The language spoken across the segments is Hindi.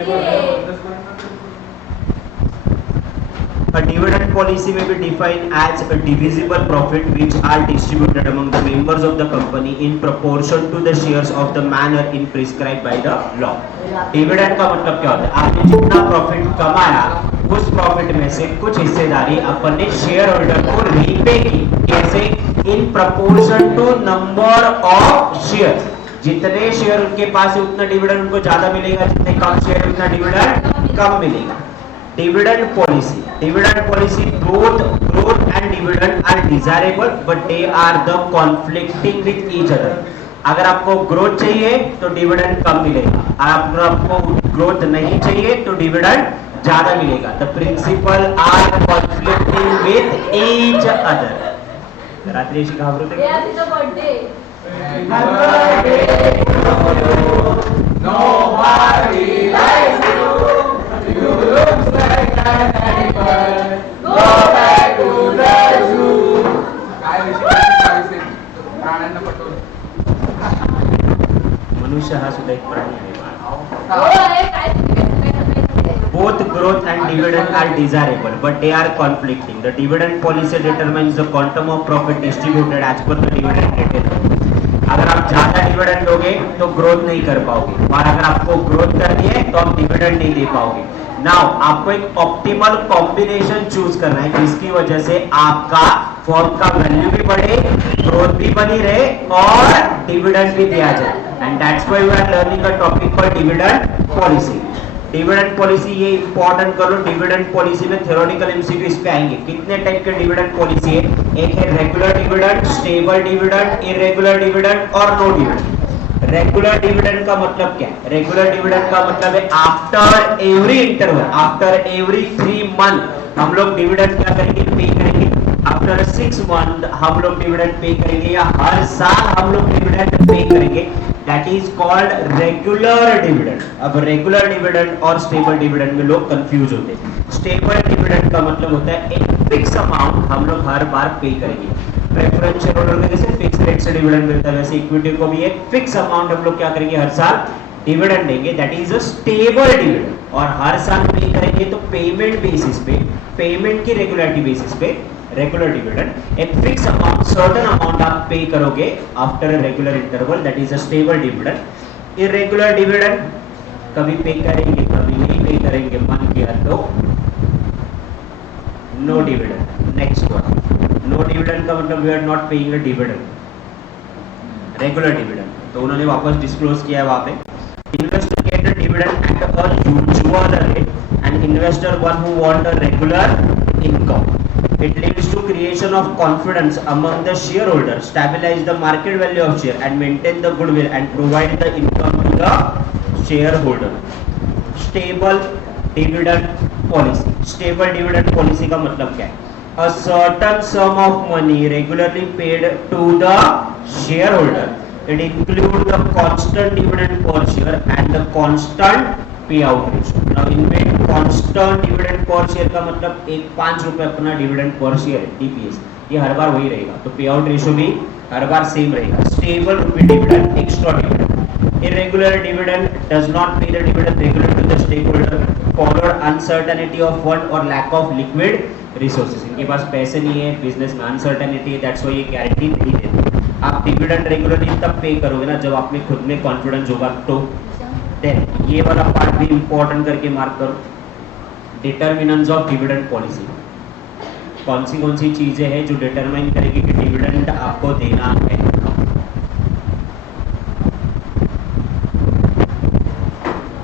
A dividend policy may be defined as a divisible profit which are distributed among the members of the company in proportion to the shares of the manner in prescribed by the law. Dividend का मतलब क्या होता है? आपने जितना प्रॉफिट कमाया उस प्रॉफिट में से कुछ हिस्सेदारी अपने शेयर होल्डर को रीपे की। कैसे? In proportion to number of share. जितने शेयर उनके पास है उतना डिविडेंड उनको ज्यादा मिलेगा, जितने कम शेयर उतना डिविडेंड कम मिलेगा। Dividend policy, growth and dividend are desirable, but they are the conflicting with each other. अगर आपको ग्रोथ चाहिए तो डिविडेंड कम मिलेगा, अगर आपको ग्रोथ नहीं चाहिए तो डिविडेंड ज्यादा मिलेगा। The principle are conflicting with each other. रात्री घाबरते Nobody likes you. You look like an animal. Go back to the zoo. मनुष्य हा सुद्धा एक प्राणी आहे। Both growth and dividend are desirable, but they are conflicting. The dividend policy determines the quantum of profit distributed as per the dividend rate. अगर आप ज्यादा डिविडेंड दोगे तो ग्रोथ नहीं कर पाओगे, और अगर आपको ग्रोथ करनी है तो आप डिविडेंड नहीं दे पाओगे। नाउ आपको एक ऑप्टिमल कॉम्बिनेशन चूज करना है जिसकी वजह से आपका फॉर्म का वैल्यू भी बढ़े, ग्रोथ भी बनी रहे और डिविडेंड भी दिया जाए। And that's why we are learning a topic for dividend policy. Dividend policy ये इंपॉर्टेंट कर लो। डिविडेंड पॉलिसी में थ्योरेटिकल एमसीक्यू इस पे आएंगे। कितने टाइप के डिविडेंड पॉलिसी है? एक है regular dividend, stable dividend, irregular dividend और नो डिविडेंड। रेगुलर डिविडेंड का मतलब क्या है? रेगुलर डिविडेंड का मतलब है after every interval, after every 3 month हम लोग डिविडेंड क्या करेंगे? पे करेंगे। आफ्टर 6 मंथ हम लोग डिविडेंड पे करेंगे, या हर साल हम लोग डिविडेंड पे करेंगे। That is called regular dividend. अब रेगुलर डिविडेंड और स्टेबल डिविडेंड में लोग कंफ्यूज होते हैं। स्टेबल डिविडेंड का मतलब होता है एक फिक्स अमाउंट हम लोग हर बार पे करेंगे। प्रेफरेंस शेयर होल्डर में जैसे फिक्स रेट से डिविडेंड मिलता है, वैसे इक्विटी को भी एक फिक्स अमाउंट हम लोग क्या करेंगे? हर साल डिविडेंड देंगे। That is a stable dividend. और हर साल पे करेंगे तो पेमेंट बेसिस पे, पेमेंट की रेगुलरिटी बेसिस पे रेगुलर डिविडेंड। एक फिक्स अमाउंट, सर्टेन अमाउंट आप पे करोगे after a regular interval, that is a stable dividend. Irregular dividend कभी पे करेंगे कभी नहीं पे करेंगे, मन किया तो no dividend. Next one, no dividend का मतलब we are not paying a dividend. Regular dividend तो उन्होंने वापस डिस्क्लोज किया है वहां पे। Investor get a dividend at a usual rate and investor one who want a regular income. It leads to creation of confidence among the shareholders, stabilize the market value of share and maintain the goodwill and provide the income to the shareholder. Stable dividend policy. Stable dividend policy का मतलब क्या है? A certain sum of money regularly paid to the shareholder. It includes the constant dividend per share and the constant payout ratio. Now इनमें constant dividend per share का मतलब एक 5 रुपए अपना dividend per share है, DPS, ये हर बार वही रहेगा, तो payout ratio भी हर बार सेम रहेगा। Stable rupee dividend, extra dividend. Irregular dividend does not pay the dividend regular to the stakeholder, followed uncertainty of fund or lack of liquid resources. इनके पास पैसे नहीं है, बिजनेस में अनसर्टेनिटी है, दैट्स व्हाई ये गारंटी नहीं देते। आप डिविडेंड रेगुलरली तब पे करोगे ना जब आप में खुद में कॉन्फिडेंस होगा। तो ये वाला पार्ट भी इंपॉर्टेंट करके मार्क करो। डिटरमिनेंट्स ऑफ डिविडेंड पॉलिसी, कौन सी चीजें हैं जो डिटरमाइन करेगी कि डिविडेंड आपको देना है।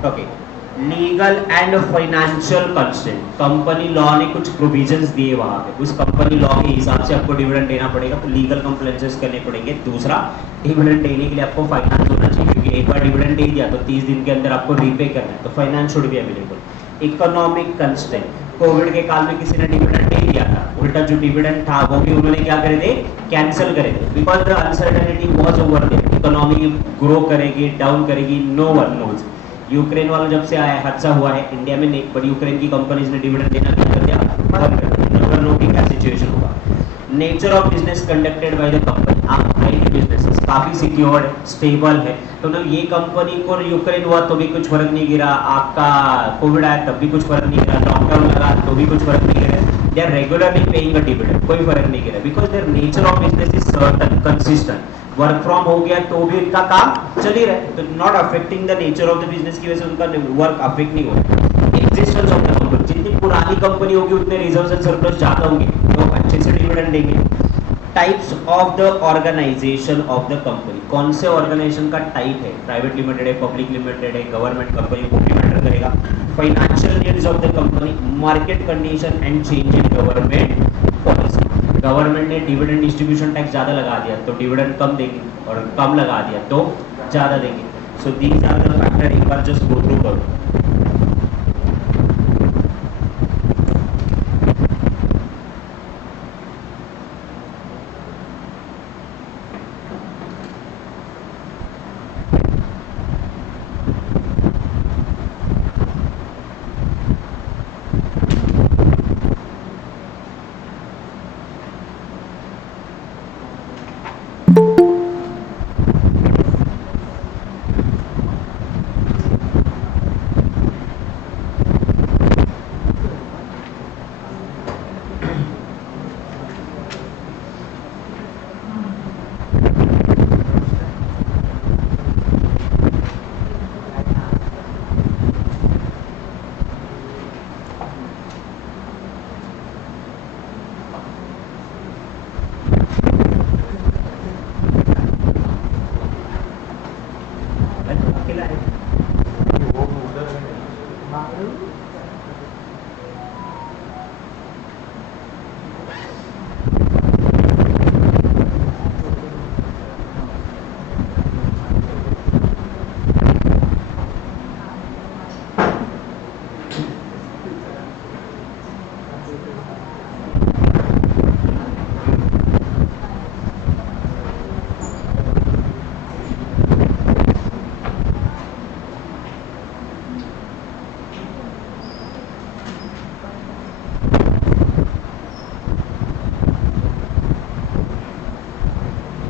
Okay, legal and financial constraint. Company law ने कुछ प्रोविजंस दिए वहां पे, उस कंपनी लॉ के हिसाब से आपको डिविडेंड देना पड़ेगा, तो लीगल कंप्लायंसेस करने पड़ेंगे। दूसरा, डिविडेंड देने के लिए आपको फाइनेंस होना चाहिए, क्योंकि एक बार डिविडेंड दे दिया तो 30 दिन के अंदर आपको रीपे करना है, तो finance should be available. Economic constraint, Covid के काल में किसी ने डिविडेंड नहीं दिया था, उल्टा जो डिविडेंड था वो भी उन्होंने क्या करे थे? कैंसिल करे थे, because the uncertainty was over there. Economy grow करेगी डाउन करेगी, नो वन नोज। यूक्रेन वाला जब से आया, हादसा हुआ है इंडिया में नहीं, पर यूक्रेन की कंपनीज ने डिविडेंड देना बंद कर दिया, बंद कर दिया। नेवर नो कि क्या सिचुएशन होगा। Nature of business conducted by the company, आप आईटी बिजनेसेस काफी सिक्योर्ड है, स्टेबल है, तो ना ये कंपनी को यूक्रेन हुआ तो भी कुछ फर्क नहीं गिरा, आपका कोविड आया तब भी कुछ फर्क नहीं गिरा, लॉकडाउन लगा तो भी कुछ फर्क नहीं गिरा, they are regularly paying a dividend, कोई फर्क नहीं गिरा, because their nature of business is certain consistent, work from हो गया तो भी उनका काम चल ही रहा है, तो not affecting the nature of the business की वजह से उनका वर्क अफेक्ट नहीं हो रहा। एग्जिस्टेंस ऑफ द कंपनी, जितनी पुरानी कंपनी होगी उतने रिजर्व्स एंड सरप्लस ज्यादा होंगे तो अच्छे से डिविडेंड देंगे। Types of the organisation of the company, कौन से ऑर्गेनाइजेशन का टाइप है, प्राइवेट लिमिटेड है, पब्लिक लिमिटेड है, गवर्नमेंट कंपनी, वो भी मैटर करेगा। Financial needs of the company, market condition and change in government policy, government ने डिविडेंड डिस्ट्रीब्यूशन टैक्स ज्यादा लगा दिया तो डिविडेंड कम देंगे, और कम लगा दिया तो ज्यादा देंगे। So these are the factor, एक बार जस्ट गो थ्रू करो।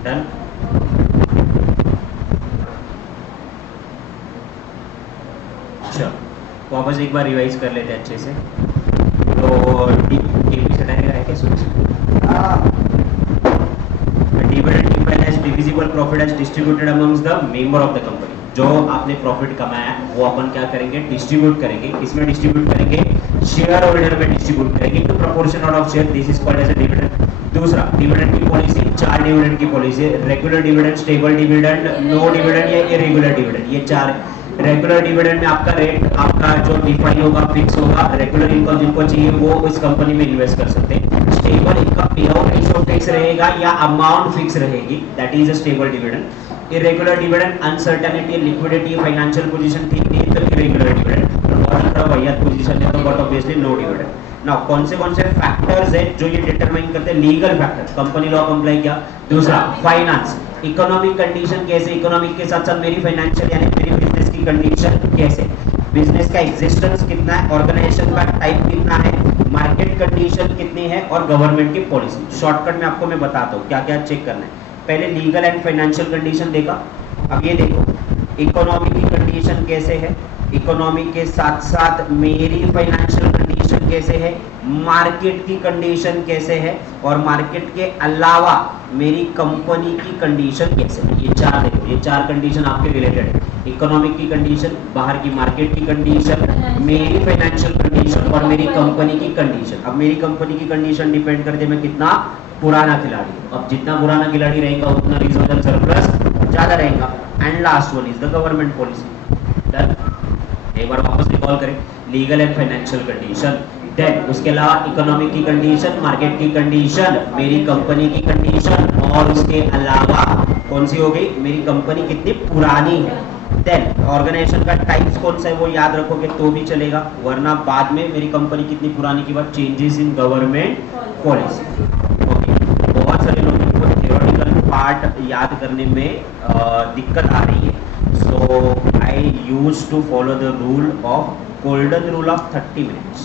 डन। अच्छा, वापस एक बार रिवाइज कर लेते हैं अच्छे से। तो डीपी से डायरेक्ट है क्या सोच, dividend given as divisible profit as distributed amongst the member of the company, जो आपने प्रॉफिट कमाया वो अपन क्या करेंगे, डिस्ट्रीब्यूट करेंगे। किसमें डिस्ट्रीब्यूट करेंगे, शेयर होल्डर में डिस्ट्रीब्यूट करेंगे, तो proportion of share, this is called as a dividend. दूसरा, डिविडेंड की पॉलिसी, 4 डिविडेंड की policy, regular dividend, stable dividend, no dividend या इरेगुलर डिविडेंड, ये 4। रेगुलर डिविडेंड में आपका रेट आपका जो डिफाइन होगा, फिक्स होगा, रेगुलर इनकम जिनको चाहिए वो इस कंपनी में इन्वेस्ट कर सकते हैं। स्टेबल इनकम पे आउट रेशियो फिक्स रहेगा या अमाउंट फिक्स रहेगी, that is a stable dividend. Irregular dividend, uncertainty, liquidity, financial position ठीक नहीं है तो इरेगुलर डिविडेंड, बहुत खराब वाहियात पोजीशन है तो but obviously no dividend. Now कौन से फैक्टर्स है जो ये डिटरमाइन करते हैं, legal factor, company law comply किया। दूसरा, फाइनेंस, इकोनॉमिक कंडीशन कैसे, इकोनॉमिक के साथ साथ मेरी फाइनेंशियल यानी मेरी बिजनेस की कंडीशन कैसे, बिजनेस का एग्जिस्टेंस कितना है, ऑर्गेनाइजेशन का टाइप कितना है, मार्केट कंडीशन कितनी है, और गवर्नमेंट की पॉलिसी। शॉर्टकट में आपको मैं बताता हूँ क्या क्या चेक करना है। पहले लीगल एंड फाइनेंशियल कंडीशन देखा, अब ये देखो इकोनॉमी की कंडीशन कैसे है, इकोनॉमी के साथ साथ मेरी फाइनेंशियल कंडीशन कैसे है, मार्केट की कंडीशन कैसे है, और मार्केट के अलावा मेरी कंपनी की कंडीशन कैसे है। ये 4 देखो, ये 4 कंडीशन आपके रिलेटेड है। इकोनॉमिक की कंडीशन, बाहर की मार्केट की कंडीशन, मेरी फाइनेंशियल कंडीशन और मेरी कंपनी की कंडीशन। अब मेरी कंपनी की कंडीशन डिपेंड करते मैं कितना पुराना खिलाड़ी हूं। अब जितना पुराना खिलाड़ी रहेगा उतना रिजर्व एंड सरप्लस ज्यादा रहेगा। And last one is the government policy. Done. एक बार वापस रिकॉल करें, legal and financial condition, then उसके अलावा इकोनॉमिक की कंडीशन, मार्केट की कंडीशन, मेरी कंपनी की कंडीशन, और उसके अलावा कौन सी हो गई, मेरी कंपनी कितनी पुरानी है। देन ऑर्गेनाइजेशन का टाइप्स कौन सा है वो याद रखोगे तो भी चलेगा, वरना बाद में मेरी कंपनी कितनी पुरानी की बात, changes in government policy. Okay, बहुत सारे लोगों को थ्योरेटिकल पार्ट याद करने में दिक्कत आ रही है। So I use to follow the rule of golden rule of 30 minutes.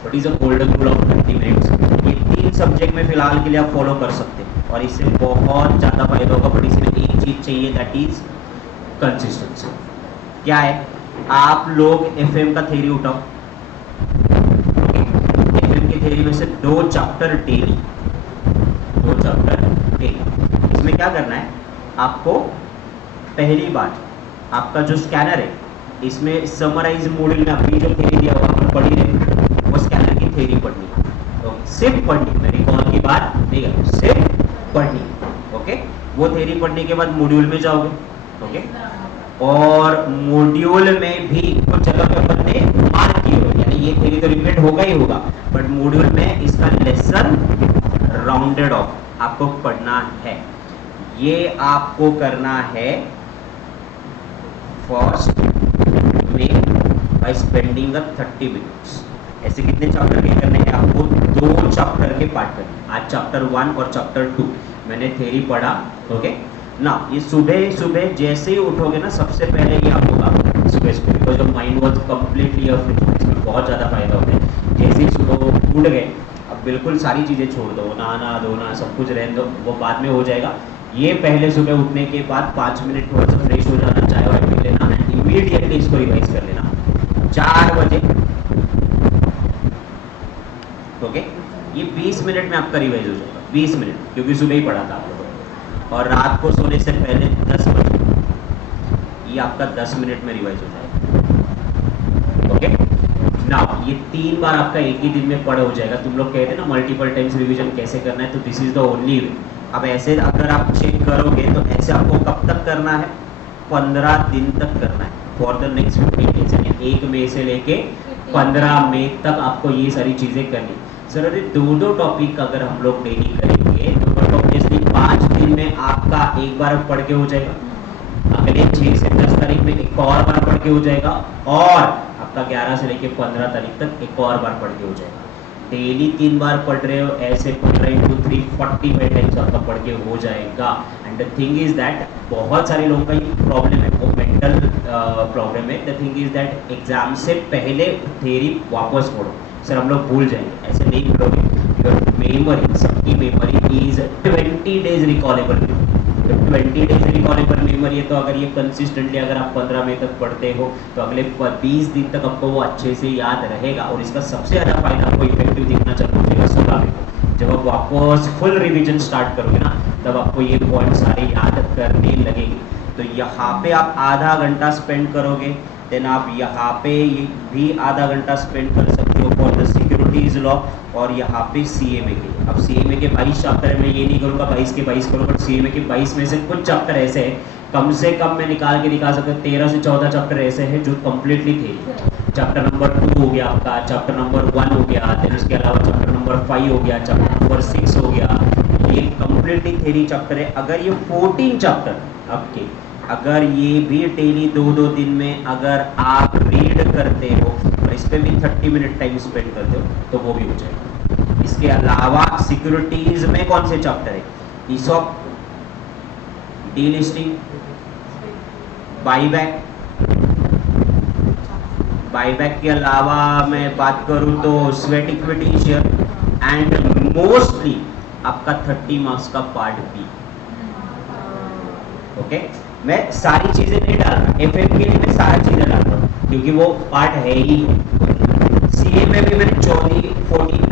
What is a golden rule of 30 minutes? ये 3 सब्जेक्ट में फिलहाल के लिए आप फॉलो कर सकते हैं और इससे बहुत ज़्यादा फायदा होगा। बट इसमें एक चीज़ चाहिए, दैट इज कंसिस्टेंसी। क्या है, आप लोग एफएम का थ्योरी उठाओ, एफएम की थ्योरी में से 2 चैप्टर डेली, 2 चैप्टर डेली। इसमें क्या करना है आपको, पहली बात आपका जो स्कैनर है इसमें समराइज मॉड्यूल में आपकी जो थ्योरी दिया हुआ अपन पढ़ी रहे, वो स्कैनर की थ्योरी पढ़नी है। तो सिर्फ पढ़नी, मेरी कॉल की बात नहीं है, सिर्फ पढ़नी। ओके, वो थ्योरी पढ़ने के बाद मॉड्यूल में जाओगे। ओके, और मॉड्यूल में भी कुछ जगह पे अपन ने मार्क किए हुए, यानी ये थ्योरी तो रिपीट होगा ही होगा, बट मॉड्यूल में इसका लेसन राउंडेड ऑफ आपको पढ़ना है। ये आपको करना है फर्स्ट में बाय स्पेंडिंग 30 मिनट्स। ऐसे कितने चैप्टर के करने हैं आपको, 2 चैप्टर के पार्ट करने। आज चैप्टर 1 और चैप्टर 2 मैंने थ्योरी पढ़ा। ओके ना, ये सुबह सुबह जैसे ही उठोगे ना, सबसे पहले ये आप होगा सुबह सुबह, because the mind was completely off, इसमें बहुत ज़्यादा फायदा होता है। जैसे ही सुबह उठ गए, अब बिल्कुल सारी चीज़ें छोड़ दो, नहाना धोना सब कुछ रहने दो, वो बाद में हो जाएगा। ये पहले सुबह उठने के बाद 5 मिनट थोड़ा सा फ्रेश हो जाना, चाय वाय पी लेना एंड इमीडिएटली इसको रिवाइज कर लेना 4 बजे। ओके, ये 20 मिनट में आपका रिवाइज हो जाएगा, 20 मिनट, क्योंकि सुबह ही पढ़ा था आप लोगों ने। और रात को सोने से पहले 10 बजे ये आपका 10 मिनट में रिवाइज हो जाएगा। ओके ना, ये 3 बार आपका एक ही दिन में पढ़ हो जाएगा। तुम लोग कहते हैं ना मल्टीपल टाइम्स रिवीजन कैसे करना है, तो this is the only way. अब ऐसे अगर आप चेक करोगे तो ऐसे आपको कब तक करना है, 15 दिन तक करना है, फॉर द नेक्स्ट 15 डेज, यानी 1 मई से लेके 15 मई तक आपको ये सारी चीज़ें करनी। सर अरे 2-2 टॉपिक अगर हम लोग डेली करेंगे तो ऑब्वियसली 5 दिन में आपका एक बार पढ़ के हो जाएगा, अगले 6 से 10 तारीख में एक और बार पढ़ के हो जाएगा, और आपका 11 से लेके 15 तारीख तक एक और बार पढ़ के हो जाएगा। डेली 3 बार पढ़ रहे हो, ऐसे 15 × 3 45 टाइम्स आपका पढ़ के हो जाएगा। And the thing is that बहुत सारे लोगों का ये प्रॉब्लम है, वो मेंटल प्रॉब्लम है। The thing is that exam से पहले थ्योरी वापस पढ़ो, सर हम लोग भूल जाएंगे, ऐसे नहीं भूलोगे। मेमोरी, सबकी memory is 20 days recallable. 20 days recallable memory है, तो अगर ये कंसिस्टेंटली अगर आप 15 मई तक पढ़ते हो तो अगले 20 दिन तक आपको वो अच्छे से याद रहेगा। और इसका सबसे ज़्यादा फायदा आपको इफेक्टिव दिखना चालू हो जाएगा 16 मई को। जब आप वापस फुल रिवीजन स्टार्ट करोगे ना, तब आपको ये पॉइंट सारे याद करने लगेंगे। तो यहाँ पे आप आधा घंटा स्पेंड करोगे, देन आप यहाँ पे भी आधा घंटा स्पेंड कर सकते हो फॉर द सिक्योरिटीज लॉ, और यहाँ पे सीएमए के। अब सीएमए के 22 चैप्टर में ये नहीं करूँगा 22 के 22 करो, बट सीएमए के 22 में से कुछ चैप्टर ऐसे हैं, कम से कम मैं निकाल के दिखा सकता हूँ 13 से 14 चैप्टर ऐसे हैं जो कम्प्लीटली थे। चैप्टर नंबर 2 हो गया आपका, चैप्टर नंबर 1 हो गया, देन उसके अलावा चैप्टर नंबर 5 हो गया, चैप्टर नंबर 6 हो गया। ये कम्प्लीटली थ्योरी चैप्टर है। अगर ये 14 चैप्टर आपके, अगर ये भी डेली 2-2 दिन में अगर आप रीड करते हो और इस पर भी 30 मिनट टाइम स्पेंड करते हो, तो वो भी हो जाएगा। इसके अलावा सिक्योरिटीज में कौन से चैप्टर है, ईसॉप, डीलिस्टिंग, बाईबैक। बाईबैक के अलावा मैं बात करूं तो sweat equity share, and mostly आपका 30 मार्क्स का पार्ट बी। ओके, मैं सारी चीजें नहीं डाल रहा, एफएम के लिए मैं सारी चीजें डाल रहा हूँ क्योंकि वो पार्ट है ही। सीए में भी मैंने 14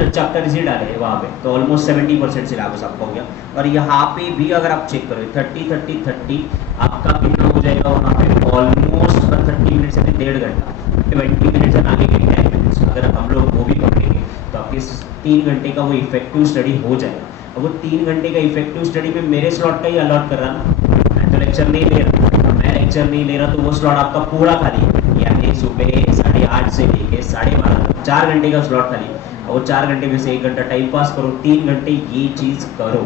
चैप्टर्स ही डाले हैं वहाँ पे, तो ऑलमोस्ट 70% सिलेबस आपका हो गया। और यहाँ पे भी अगर आप चेक करोगे 30 आपका कितना हो जाएगा वहाँ पे, ऑलमोस्ट 30 मिनट से 1.5 घंटा, 20 मिनट से आगे के 10 मिनट्स अगर हम लोग वो भी पकड़ेंगे तो आपके 3 घंटे का वो इफेक्टिव स्टडी हो जाएगा। अब वो 3 घंटे का इफेक्टिव स्टडी में मेरे स्लॉट का ही अलॉट कर रहा ना, मैं तो लेक्चर नहीं ले रहा, मैं लेक्चर नहीं ले रहा तो वो स्लॉट आपका पूरा खाली है, यानी सुबह 8:30 से लेके 12:30 4 घंटे का स्लॉट खाली है। वो 4 घंटे में से 1 घंटा टाइम पास करो, 3 घंटे ये चीज़ करो,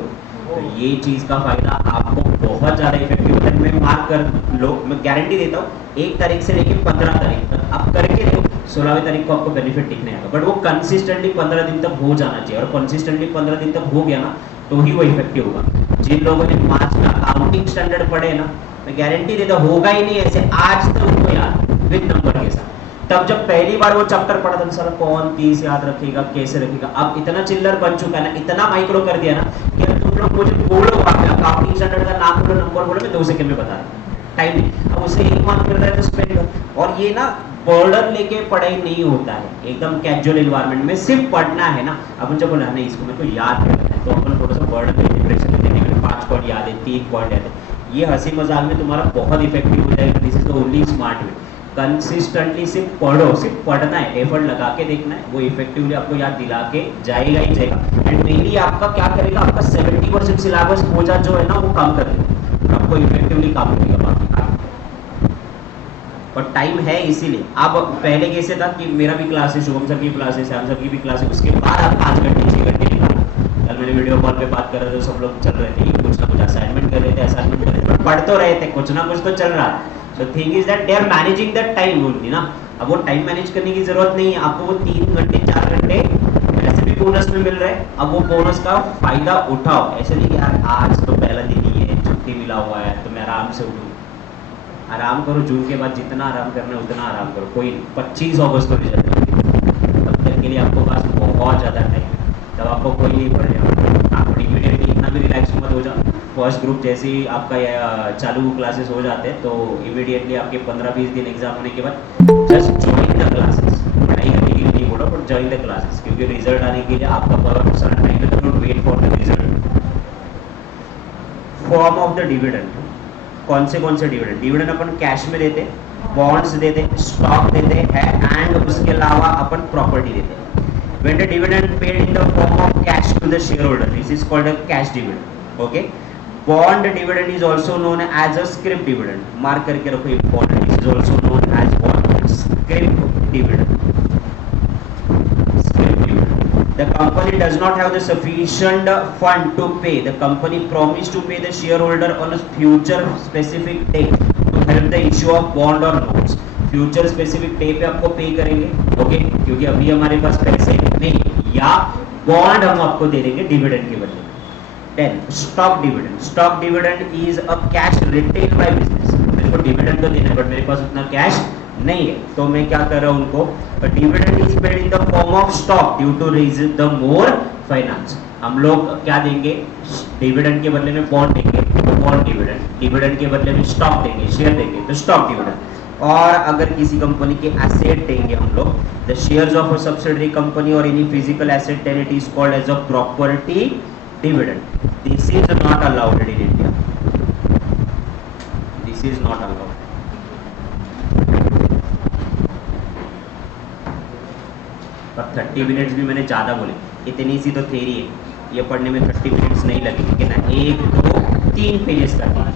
तो ये चीज़ का फायदा आपको बहुत ज़्यादा इफेक्टिव होता है। मैं मार्क कर लो, मैं गारंटी देता हूँ 1 तारीख से लेके 15 तारीख तक आप करके देखो, 16वीं तारीख को आपको बेनिफिट दिखने आएगा। बट वो कंसिस्टेंटली 15 दिन तक हो जाना चाहिए, और कंसिस्टेंटली 15 दिन तक हो गया ना तो ही वो इफेक्टिव होगा। जिन लोगों ने मार्च का अकाउंटिंग स्टैंडर्ड पढ़े ना, मैं गारंटी देता होगा ही नहीं ऐसे आज तक उनको याद विद नंबर के साथ। तब जब पहली बार वो चैप्टर पढ़ा था तो साला कौन 30 याद रखेगा, कैसे रखेगा। अब इतना चिल्लर बन चुका है ना, इतना माइक्रो कर दिया ना कि अब तुम लोग मुझे बोलो अकाउंटिंग स्टैंडर्ड का नाम बोलो, नंबर बोलो, मैं 2 सेकंड में बता दूं, टाइम नहीं। अब उसे 1 मंथ मिल रहा है तो स्पेंड कर। और ये ना बर्डन लेके पढ़ाई नहीं होता है, एकदम कैजुअल एनवायरनमेंट में सिर्फ पढ़ना है ना। अपन जब बोला नहीं इसको मेरे को याद करना है तो अपन थोड़ा सा बर्डन लेके प्रेशर लेते हैं, 5 पॉइंट याद है, 3 पॉइंट याद है। ये हंसी मजाक में तुम्हारा बहुत इफेक्टिव हो जाएगा। This is the only smart way. Consistently सिर्फ पढ़ो, सिर्फ पढ़ना है, एफर्ट लगा के देखना है, वो इफेक्टिवली आपको याद दिला के जाएगा ही जाएगा। एंड मेनली आपका क्या करेगा, आपका 70% सिलेबस बोझा जो है ना वो कम कर देगा, आपको इफेक्टिवली काम करेगा बाकी। और टाइम है इसीलिए। अब पहले कैसे था कि मेरा भी क्लास है, शुभम सर की क्लास है, श्याम सर की भी क्लास है, उसके बाद आप 5 घंटे 6 घंटे निकालना। कल मैंने वीडियो कॉल पे बात कर रहे थे, सब लोग चल रहे थे कुछ ना कुछ असाइनमेंट कर रहे थे, असाइनमेंट कर रहे थे, पढ़ तो रहे थे, कुछ ना कुछ तो चल रहा है। So thing is that they are managing that time only ना। अब वो टाइम मैनेज करने की जरूरत नहीं है आपको, वो 3 घंटे 4 घंटे ऐसे भी बोनस में मिल रहे हैं। अब वो बोनस का फायदा उठाओ। ऐसे नहीं यार आज तो पहला दिन ही है, छुट्टी मिला हुआ है तो मैं आराम से उठूँ। आराम करो, जून के बाद जितना आराम करना है उतना आराम करो। कोई 25 अगस्त को रिजल्ट है, तब तक के लिए आपको पास बहुत ज़्यादा टाइम है, तब आपको कोई नहीं पड़ेगा। आप इमीडिएटली इतना भी रिलैक्स मत हो जाओ। फर्स्ट ग्रुप जैसे ही आपका चालू क्लासेस हो जाते हैं तो इमीडिएटली आपके 15-20 दिन एग्जाम होने के बाद जस्ट ज्वाइन द क्लासेस। पढ़ाई करने के लिए नहीं बोलो बट ज्वाइन द क्लासेस, क्योंकि रिजल्ट आने के लिए आपका बहुत सारा टाइम है। Don't wait for the result. Form of the dividend, कौन से डिविडेंड? डिविडेंड अपन कैश में देते, बॉन्ड्स देते, स्टॉक देते हैं एंड उसके अलावा अपन प्रॉपर्टी देते हैं। When the dividend paid in the form of cash to the shareholder, this is called a cash dividend. Okay? Bond dividend is also known as a scrip dividend. Mark करके रखो important. This is also known as what? Scrip dividend. Scrip dividend. The company does not have the sufficient fund to pay. The company promised to pay the shareholder on a future specific date to help the issue of bond or notes. Future specific day पे आपको पे करेंगे, ओके, क्योंकि अभी हमारे पास पैसे नहीं, या बॉन्ड हम आपको दे देंगे डिविडेंड के बदले। 10 stock dividend. Stock dividend is a cash written by business. मेरे को डिविडेंड तो देना है बट मेरे पास उतना कैश नहीं है, तो मैं क्या कर रहा हूँ उनको, dividend is paid in the form of stock due to raise the more finance. हम लोग क्या देंगे, डिविडेंड के बदले में बॉन्ड देंगे तो बॉन्ड डिविडेंड, डिविडेंड के बदले में स्टॉक देंगे, शेयर देंगे तो स्टॉक डिविडेंड। और अगर किसी कंपनी के एसेट देंगे हम लोग, the shares of a subsidiary company or any physical asset then it is called as a property dividend. This is not allowed in India, this is not allowed. पर 30 मिनट्स भी मैंने ज्यादा बोले, इतनी सी तो थ्योरी है, ये पढ़ने में 30 मिनट्स नहीं लगेंगे ना, 1 2 3 पेजेस करके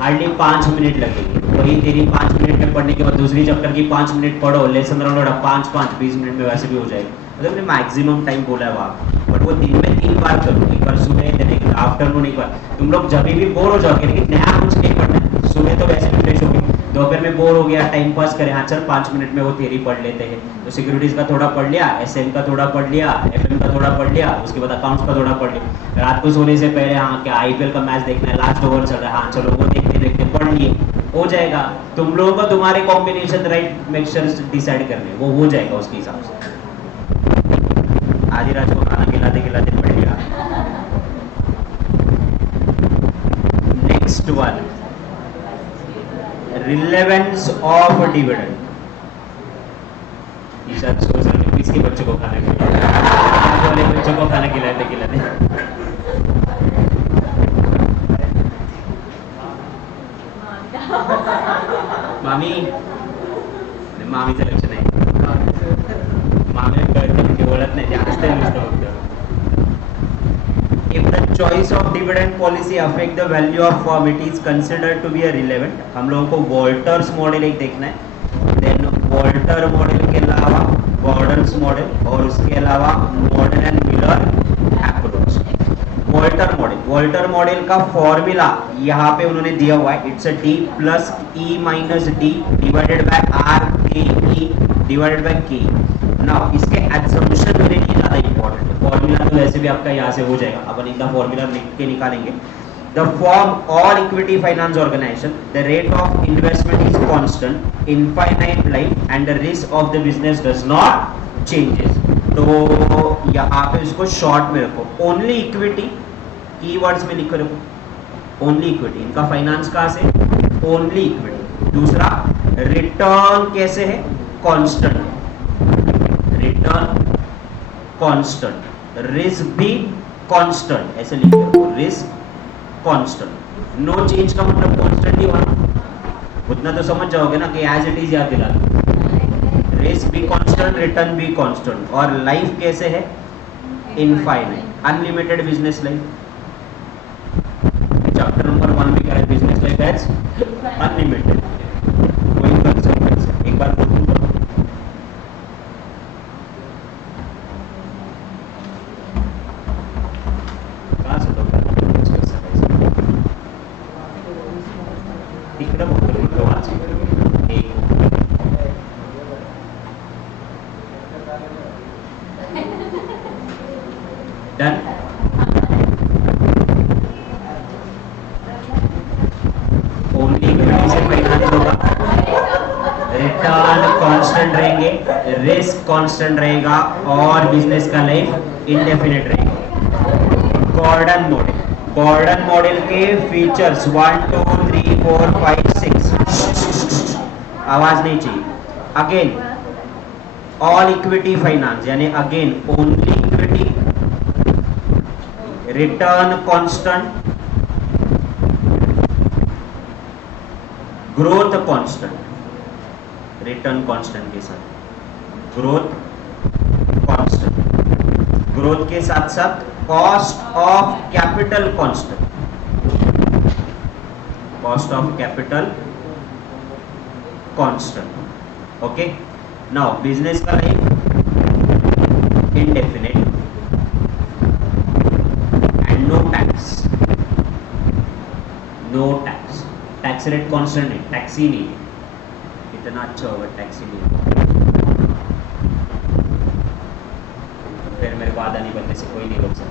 हार्डली 5 मिनट लगेंगे। वही तेरी 5 मिनट में पढ़ने के बाद दूसरी चैप्टर की 5 मिनट पढ़ो, लेसन राउंड 5-5 20 मिनट में वैसे भी हो जाएगा। मतलब मैंने मैक्सिमम टाइम बोला है वहाँ, बट वो दिन में 3 बार करो, एक बार सुबह देने के आफ्टरनून एक बार। तुम लोग जब भी बोर हो जाओगे, लेकिन नया कुछ नहीं पढ़ना है, सुबह तो वैसे भी फ्रेश होगी, दोपहर में बोर हो गया टाइम पास करें, हाँ चल 5 मिनट में वो थ्योरी पढ़ लेते हैं, तो सिक्योरिटीज का थोड़ा पढ़ लिया, एसएम का थोड़ा पढ़ लिया, एफएम का थोड़ा पढ़ लिया, उसके बाद अकाउंट्स का थोड़ा पढ़ लिया। रात को सोने से पहले हाँ क्या आईपीएल का मैच देखना है, लास्ट ओवर चल रहा है, हाँ चलो वो देखते देखते पढ़ लिए, हो जाएगा। तुम लोगों को तुम्हारे कॉम्बिनेशन राइट मिक्सचर डिसाइड करने, वो हो जाएगा उसके हिसाब से। आधी रात को खाना खिलाते खिलाते पढ़ लिया। Next one, relevance of dividend. सोच रहे किसके बच्चों को खाना खिलाते, बच्चों को खाना खिलाते खिलाते। मामी, मामीचं लक्ष नाही, मामी कळत ओळख नाही, जास्त नुसतं बघतो। If the choice of dividend policy affect the value of firm, it is considered to be a relevant. हम लोगों को वॉल्टर्स मॉडल एक देखना है, देन वॉल्टर मॉडल के अलावा गॉर्डन्स मॉडल और उसके अलावा model and Miller approach. Walter model का फॉर्मूला यहाँ पे उन्होंने दिया हुआ है, it's a D plus E minus D divided by R K E divided by K. Now इसके एजम्पशन मेरे लिए ज़्यादा इंपॉर्टेंट है, फॉर्मूला तो वैसे भी आपका यहाँ से हो जाएगा, अपन इनका फॉर्मूला लिख के निकालेंगे। The firm all equity finance organization, the rate of investment is constant, infinite life, and the risk of the business does not changes. तो यहाँ पे इसको शॉर्ट में रखो, ओनली इक्विटी कीवर्ड्स में लिख रखो, ओनली इक्विटी. इनका फाइनेंस कहाँ से? Only equity. दूसरा, रिटर्न कैसे है? कांस्टेंट है, रिटर्न कांस्टेंट, रिस्क भी कांस्टेंट, ऐसे लिख रखो, रिस्क कांस्टेंट. नो चेंज का मतलब कांस्टेंट ही होना, उतना तो समझ जाओगे ना कि एज इट इज याद दिला दो. रिस्क भी कांस्टेंट, रिटर्न भी कांस्टेंट, और लाइफ कैसे है? Infinite, unlimited business life. Chapter number 1 में क्या है? Business life as unlimited. वही कंसेप्ट है, एक बार बोलूं तो कहां से लोग डिस्कस कर रहे हैं? इकडे बोलतो वाच एक डन. ओनली इक्विटी से फाइनेंस होगा, रिटर्न कांस्टेंट रहेंगे, रिस्क कांस्टेंट रहेगा, और बिजनेस का लाइफ इंडेफिनिट रहेगा. गॉर्डन मॉडल, गॉर्डन मॉडल के फीचर्स 1 2 3 4 5 6. आवाज नहीं चाहिए. अगेन ऑल इक्विटी फाइनेंस, यानी again only equity, return constant, growth constant, return constant के साथ ग्रोथ कांस्टेंट, ग्रोथ के साथ साथ cost of capital constant, cost of capital constant. Okay, now business का life indefinite and no tax, no tax. Tax rate constant है, टैक्स ही नहीं है. इतना अच्छा होगा टैक्स ही नहीं है, फिर मेरे को आधा नहीं बनने से कोई नहीं रोक सकता.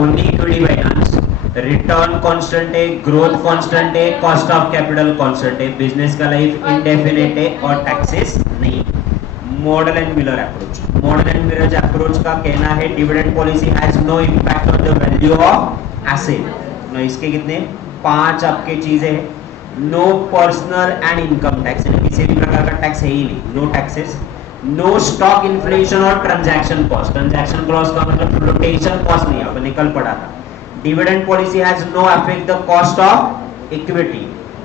Only equity finance, return constant है, ग्रोथ कांस्टेंट है, कॉस्ट ऑफ कैपिटल कांस्टेंट है, बिजनेस का लाइफ इंडेफिनिट है, और टैक्सेस नहीं. Model and Miller approach, model and Miller approach का कहना है dividend policy has no impact on the value of asset. ना इसके कितने 5 आपके चीजें हैं. No personal and income tax, किसी भी प्रकार का टैक्स है ही नहीं, no taxes. No stock inflation और ट्रांजैक्शन कॉस्ट, ट्रांजैक्शन कॉस्ट का मतलब फ्लोटेशन कॉस्ट नहीं, अपन निकल पड़ा था. Dividend policy has no affect the cost of equity.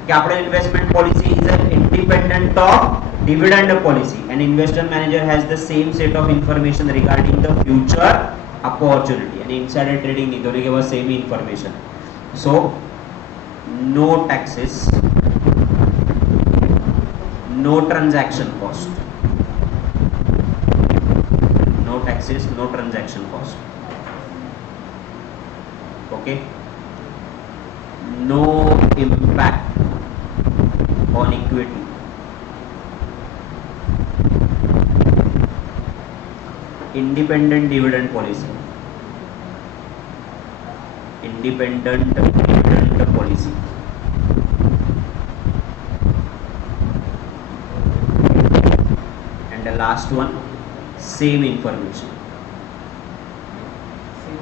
Capital investment policy is an independent of dividend policy, and investment manager has the same set of information regarding the future opportunity. and insider trading नहीं, दोनों के पास same he information. so no taxes, no transaction cost, no taxes, no transaction cost. okay, no impact on equity. independent dividend policy, independent dividend policy. and the last one, same information,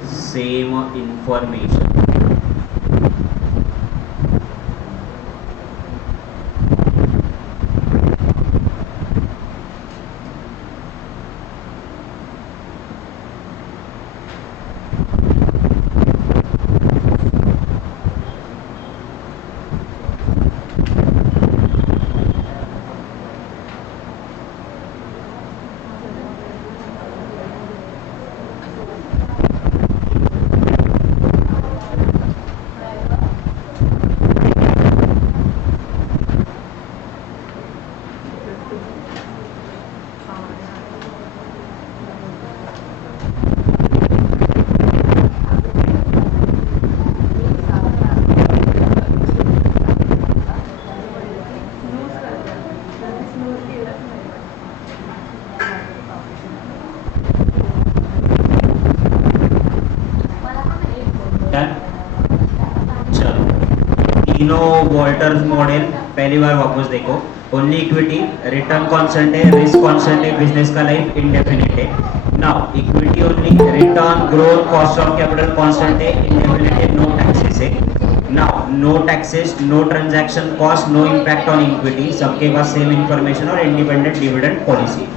same information. तीनों वॉल्टर्स मॉडल पहली बार वापस देखो. ओनली इक्विटी, रिटर्न कांस्टेंट है, रिस्क कांस्टेंट है, बिजनेस का लाइफ इंडेफिनिट है. Now equity only, return, growth, cost of capital constant है, इंडेफिनिट है, नो टैक्सेस है. Now no taxes, no transaction cost, no impact on equity, सबके पास सेम इंफॉर्मेशन और इंडिपेंडेंट डिविडेंड पॉलिसी.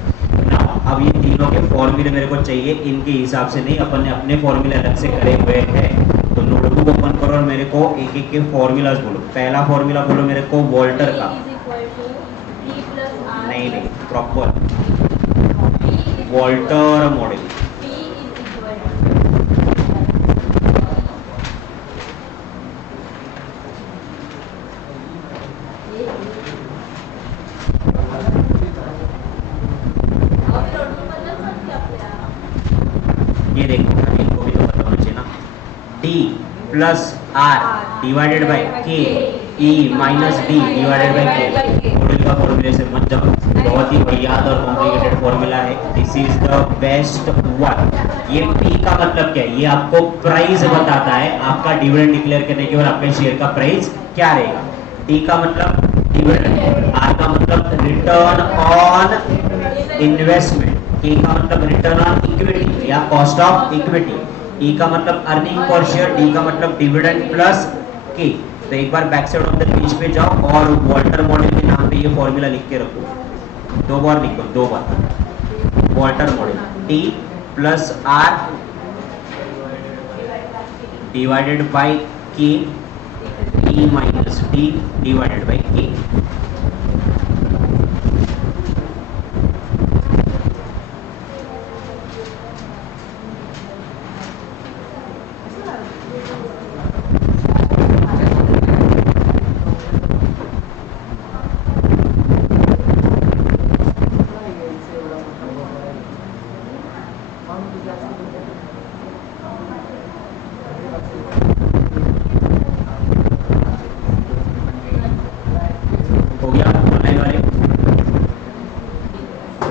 अब ये तीनों के फॉर्मूले मेरे को चाहिए, इनके हिसाब से नहीं, अपन ने अपने फॉर्मूले अलग से करे हुए हैं. तो नोटबुक ओपन करो और मेरे को एक एक के फॉर्मूलाज बोलो. पहला फॉर्मूला बोलो मेरे को वॉल्टर का. नहीं नहीं, प्रॉपर वॉल्टर मॉडल. ये देखो इनको भी तो पता होना चाहिए ना. D plus R divided by K E minus D divided by K. Model का फॉर्मूले से मत जाओ, बहुत ही बढ़िया और कॉम्प्लिकेटेड फॉर्मूला है. This is the best one. ये P का मतलब क्या है? ये आपको प्राइस बताता है, आपका डिविडेंड डिक्लेयर करने के बाद आपके शेयर का प्राइस क्या रहेगा. D का मतलब डिविडेंड, R का मतलब रिटर्न ऑन इन्वेस्टमेंट, K का मतलब रिटर्न ऑन इक्विटी या कॉस्ट ऑफ इक्विटी, E का मतलब अर्निंग पर शेयर, D का मतलब डिविडेंड प्लस K. तो एक बार back side of the page पे जाओ और वॉल्टर मॉडल के नाम पे ये फॉर्मूला लिख के रखो. 2 बार लिखो, 2 बार. Walter model T plus R divided by K E minus D divided by K.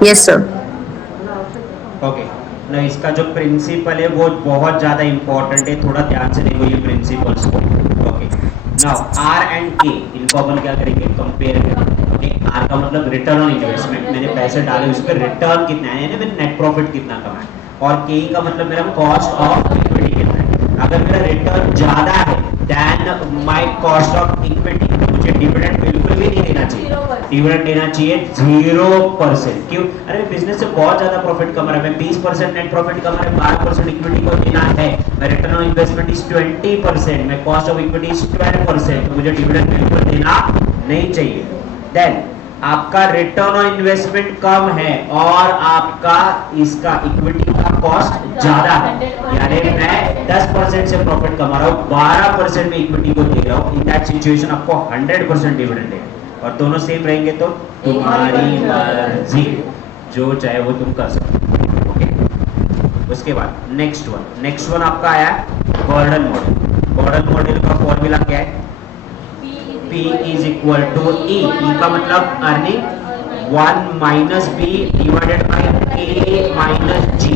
Yes sir. Okay ना, इसका जो प्रिंसिपल है वो बहुत ज्यादा इंपॉर्टेंट है, थोड़ा ध्यान से देखो ये प्रिंसिपल्स को. ओके नाउ आर एंड के, इनको अपन क्या करेंगे, कंपेयर करेंगे. ओके, आर का मतलब रिटर्न ऑन इन्वेस्टमेंट, मैंने पैसे डाले उस पर रिटर्न कितना है, यानी मैंने नेट प्रॉफिट कितना कमाया. और के का मतलब मेरा कॉस्ट ऑफ इक्विटी कितना है. अगर मेरा रिटर्न ज्यादा है then my cost of equity, मुझे डिविडेंड बिल्कुल भी नहीं देना चाहिए. डिविडेंड देना चाहिए 0%. क्यों? अरे बिजनेस से बहुत ज्यादा प्रॉफिट कमा रहा है, मैं 20% नेट प्रॉफिट कमा रहा है, 12% इक्विटी को देना है. मैं रिटर्न ऑन इन्वेस्टमेंट इज 20%, मैं कॉस्ट ऑफ इक्विटी इज 12%, तो मुझे डिविडेंड बिल्कुल देना नहीं चाहिए. देन आपका रिटर्न ऑन इन्वेस्टमेंट कम है और आपका इसका इक्विटी का कॉस्ट ज्यादा है, यानी मैं 10% से प्रॉफिट कमा रहा हूँ, 12% में इक्विटी को दे रहा हूँ. इन दैट सिचुएशन आपको 100% डिविडेंड है. और दोनों सेम रहेंगे तो तुम्हारी मर्जी, जो चाहे वो तुम कर सकते हो. ओके, उसके बाद नेक्स्ट वन आपका आया गॉर्डन मॉडल. गॉर्डन मॉडल का फॉर्मूला क्या है? P is equal to E. E का मतलब earning 1 minus B divided by K minus G.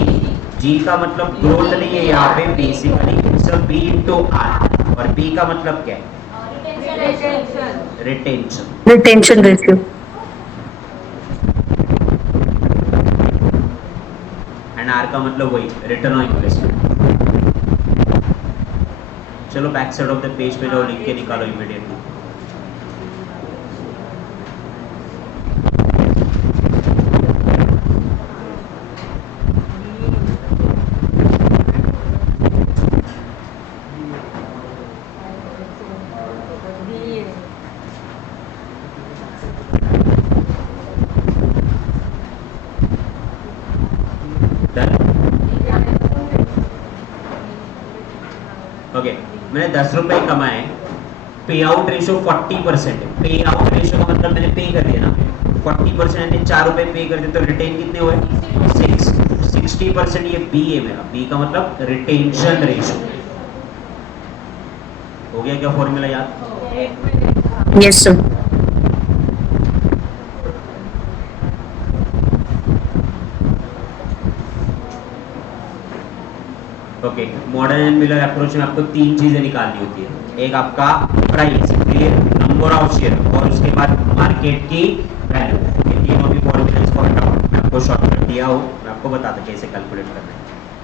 G का मतलब ग्रोथ नहीं है यहाँ पे, basically it's a B into R. और B का मतलब क्या है? Retention ratio. एंड R का मतलब वही रिटर्न ऑन इन्वेस्टमेंट. चलो back side of the page पे जाओ, लिख के निकालो इमीडिएटली. ओके, मैंने 10 रुपए कमाए, पे आउट रेशियो 40%. पे आउट रेशियो का मतलब मैंने पे कर दिया ना, 40% यानी 4 रुपए पे कर दिए, तो रिटेन कितने हुए? 60%. ये बी है मेरा, बी का मतलब रिटेंशन रेशियो. हो गया क्या फॉर्मूला याद? Yes sir. Okay, modern and Miller approach में आपको तीन चीजें निकालनी होती है। एक आपका प्राइस, फिर नंबर ऑफ शेयर और उसके बाद मार्केट की वैल्यू। ये तीनों भी फॉर्मूला इसको हटाओ, मैं आपको शॉर्टकट दिया हो, मैं आपको बताता कैसे कैलकुलेट करना है।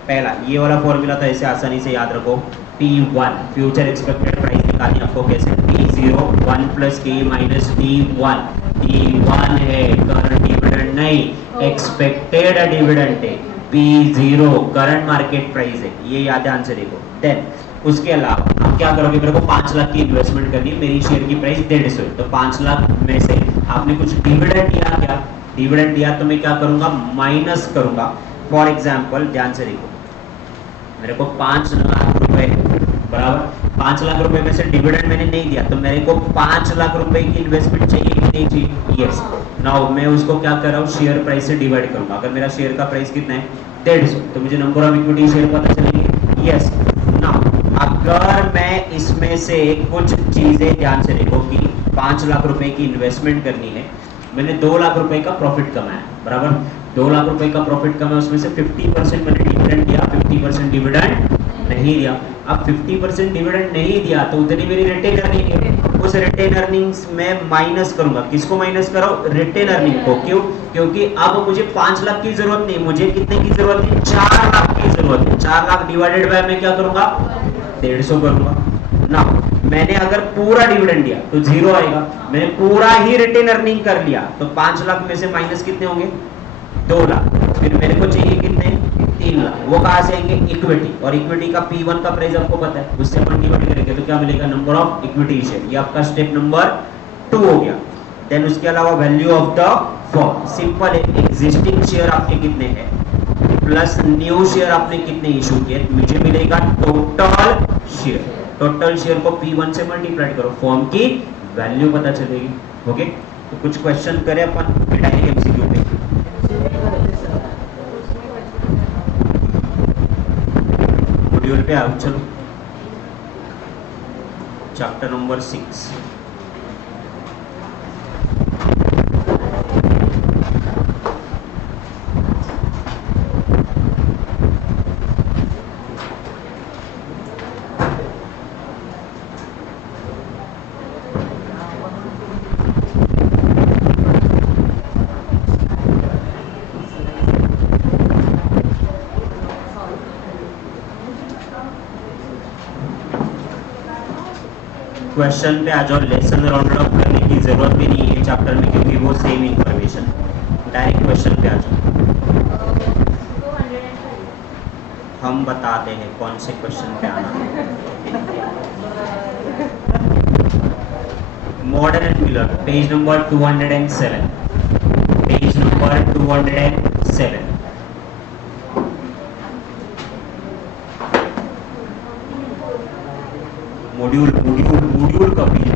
पहला ये वाला फॉर्मूला तो ऐसे आसानी से याद रखो, P1 फ्यूचर एक्सपेक्टेड प्राइस निकालनी आपको कैसे, P0 1 plus K minus T1। T1 है करंट डिविडेंड नहीं, एक्सपेक्टेड डिविडेंड है। P0 करंट मार्केट प्राइस है, ये याद ध्यान से देखो। देन उसके अलावा आप क्या करोगे, मेरे को 5 लाख की इन्वेस्टमेंट करनी है, मेरी शेयर की प्राइस 150 है, तो 5 लाख में से आपने कुछ डिविडेंड दिया, क्या डिविडेंड दिया, तो मैं क्या करूंगा, माइनस करूंगा। फॉर एग्जाम्पल ध्यान से देखो, मेरे को 5 लाख रुपए बराबर 5 लाख रुपए में से डिविडेंड मैंने नहीं दिया, तो मेरे को 5 लाख रुपए की इन्वेस्टमेंट चाहिए कि नहीं चाहिए, यस। नाउ मैं उसको क्या कर रहा हूँ, शेयर प्राइस से डिवाइड करूंगा। अगर मेरा शेयर का प्राइस कितना है 150, तो मुझे नंबर ऑफ इक्विटी शेयर पता चलेंगे, यस। नाउ अगर मैं इसमें से कुछ चीजें ध्यान से देखो कि 5 लाख रुपए की इन्वेस्टमेंट करनी है, मैंने 2 लाख रुपए का प्रॉफिट कमाया, बराबर 2 लाख रुपए का प्रॉफिट कमाया, उसमें से 50% मैंने डिविडेंड दिया, 50% डिविडेंड नहीं दिया। अब 50% डिविडेंड नहीं दिया तो उतनी मेरी रिटेन अर्निंग है, उस रिटेन अर्निंग्स में माइनस करूंगा। किसको माइनस करो, रिटेन अर्निंग को। क्यों, क्योंकि अब मुझे 5 लाख की जरूरत नहीं, मुझे कितने की जरूरत है, 4 लाख की जरूरत है। 4 लाख डिवाइडेड बाय मैं क्या करूंगा, 150 करूंगा ना। मैंने अगर पूरा डिविडेंड दिया तो 0 आएगा, मैंने पूरा ही रिटेन अर्निंग कर लिया तो 5 लाख में से माइनस कितने होंगे, 2 लाख। फिर मेरे को चाहिए कितने, 3 लाख। वो कहां से आएंगे, इक्विटी, और इक्विटी का P1 का प्राइस आपको पता है, उससे अपन डिवाइड करेंगे तो क्या मिलेगा, नंबर ऑफ इक्विटी शेयर। ये आपका स्टेप नंबर 2 हो गया। देन उसके अलावा value of the firm, simple है, एग्जिस्टिंग शेयर आपके कितने हैं प्लस न्यू शेयर आपने कितने इशू किए, मुझे मिलेगा टोटल शेयर। टोटल शेयर को P1 से मल्टीप्लाई करो, फर्म की वैल्यू पता चलेगी। ओके, तो कुछ क्वेश्चन करें अपन डायरेक्ट एमसीक्यू पे। मॉड्यूल पे आओ, चलो चैप्टर नंबर 6। क्वेश्चन पे आ जाओ, लेसन राउंड ऑफ करने की जरूरत भी नहीं है चैप्टर में क्योंकि वो सेम इंफॉर्मेशन। डायरेक्ट क्वेश्चन पे आ जाओ, हम बताते हैं कौन से क्वेश्चन पे आना है। Modern and Miller, page number 207, page number 207। Module module module का पेज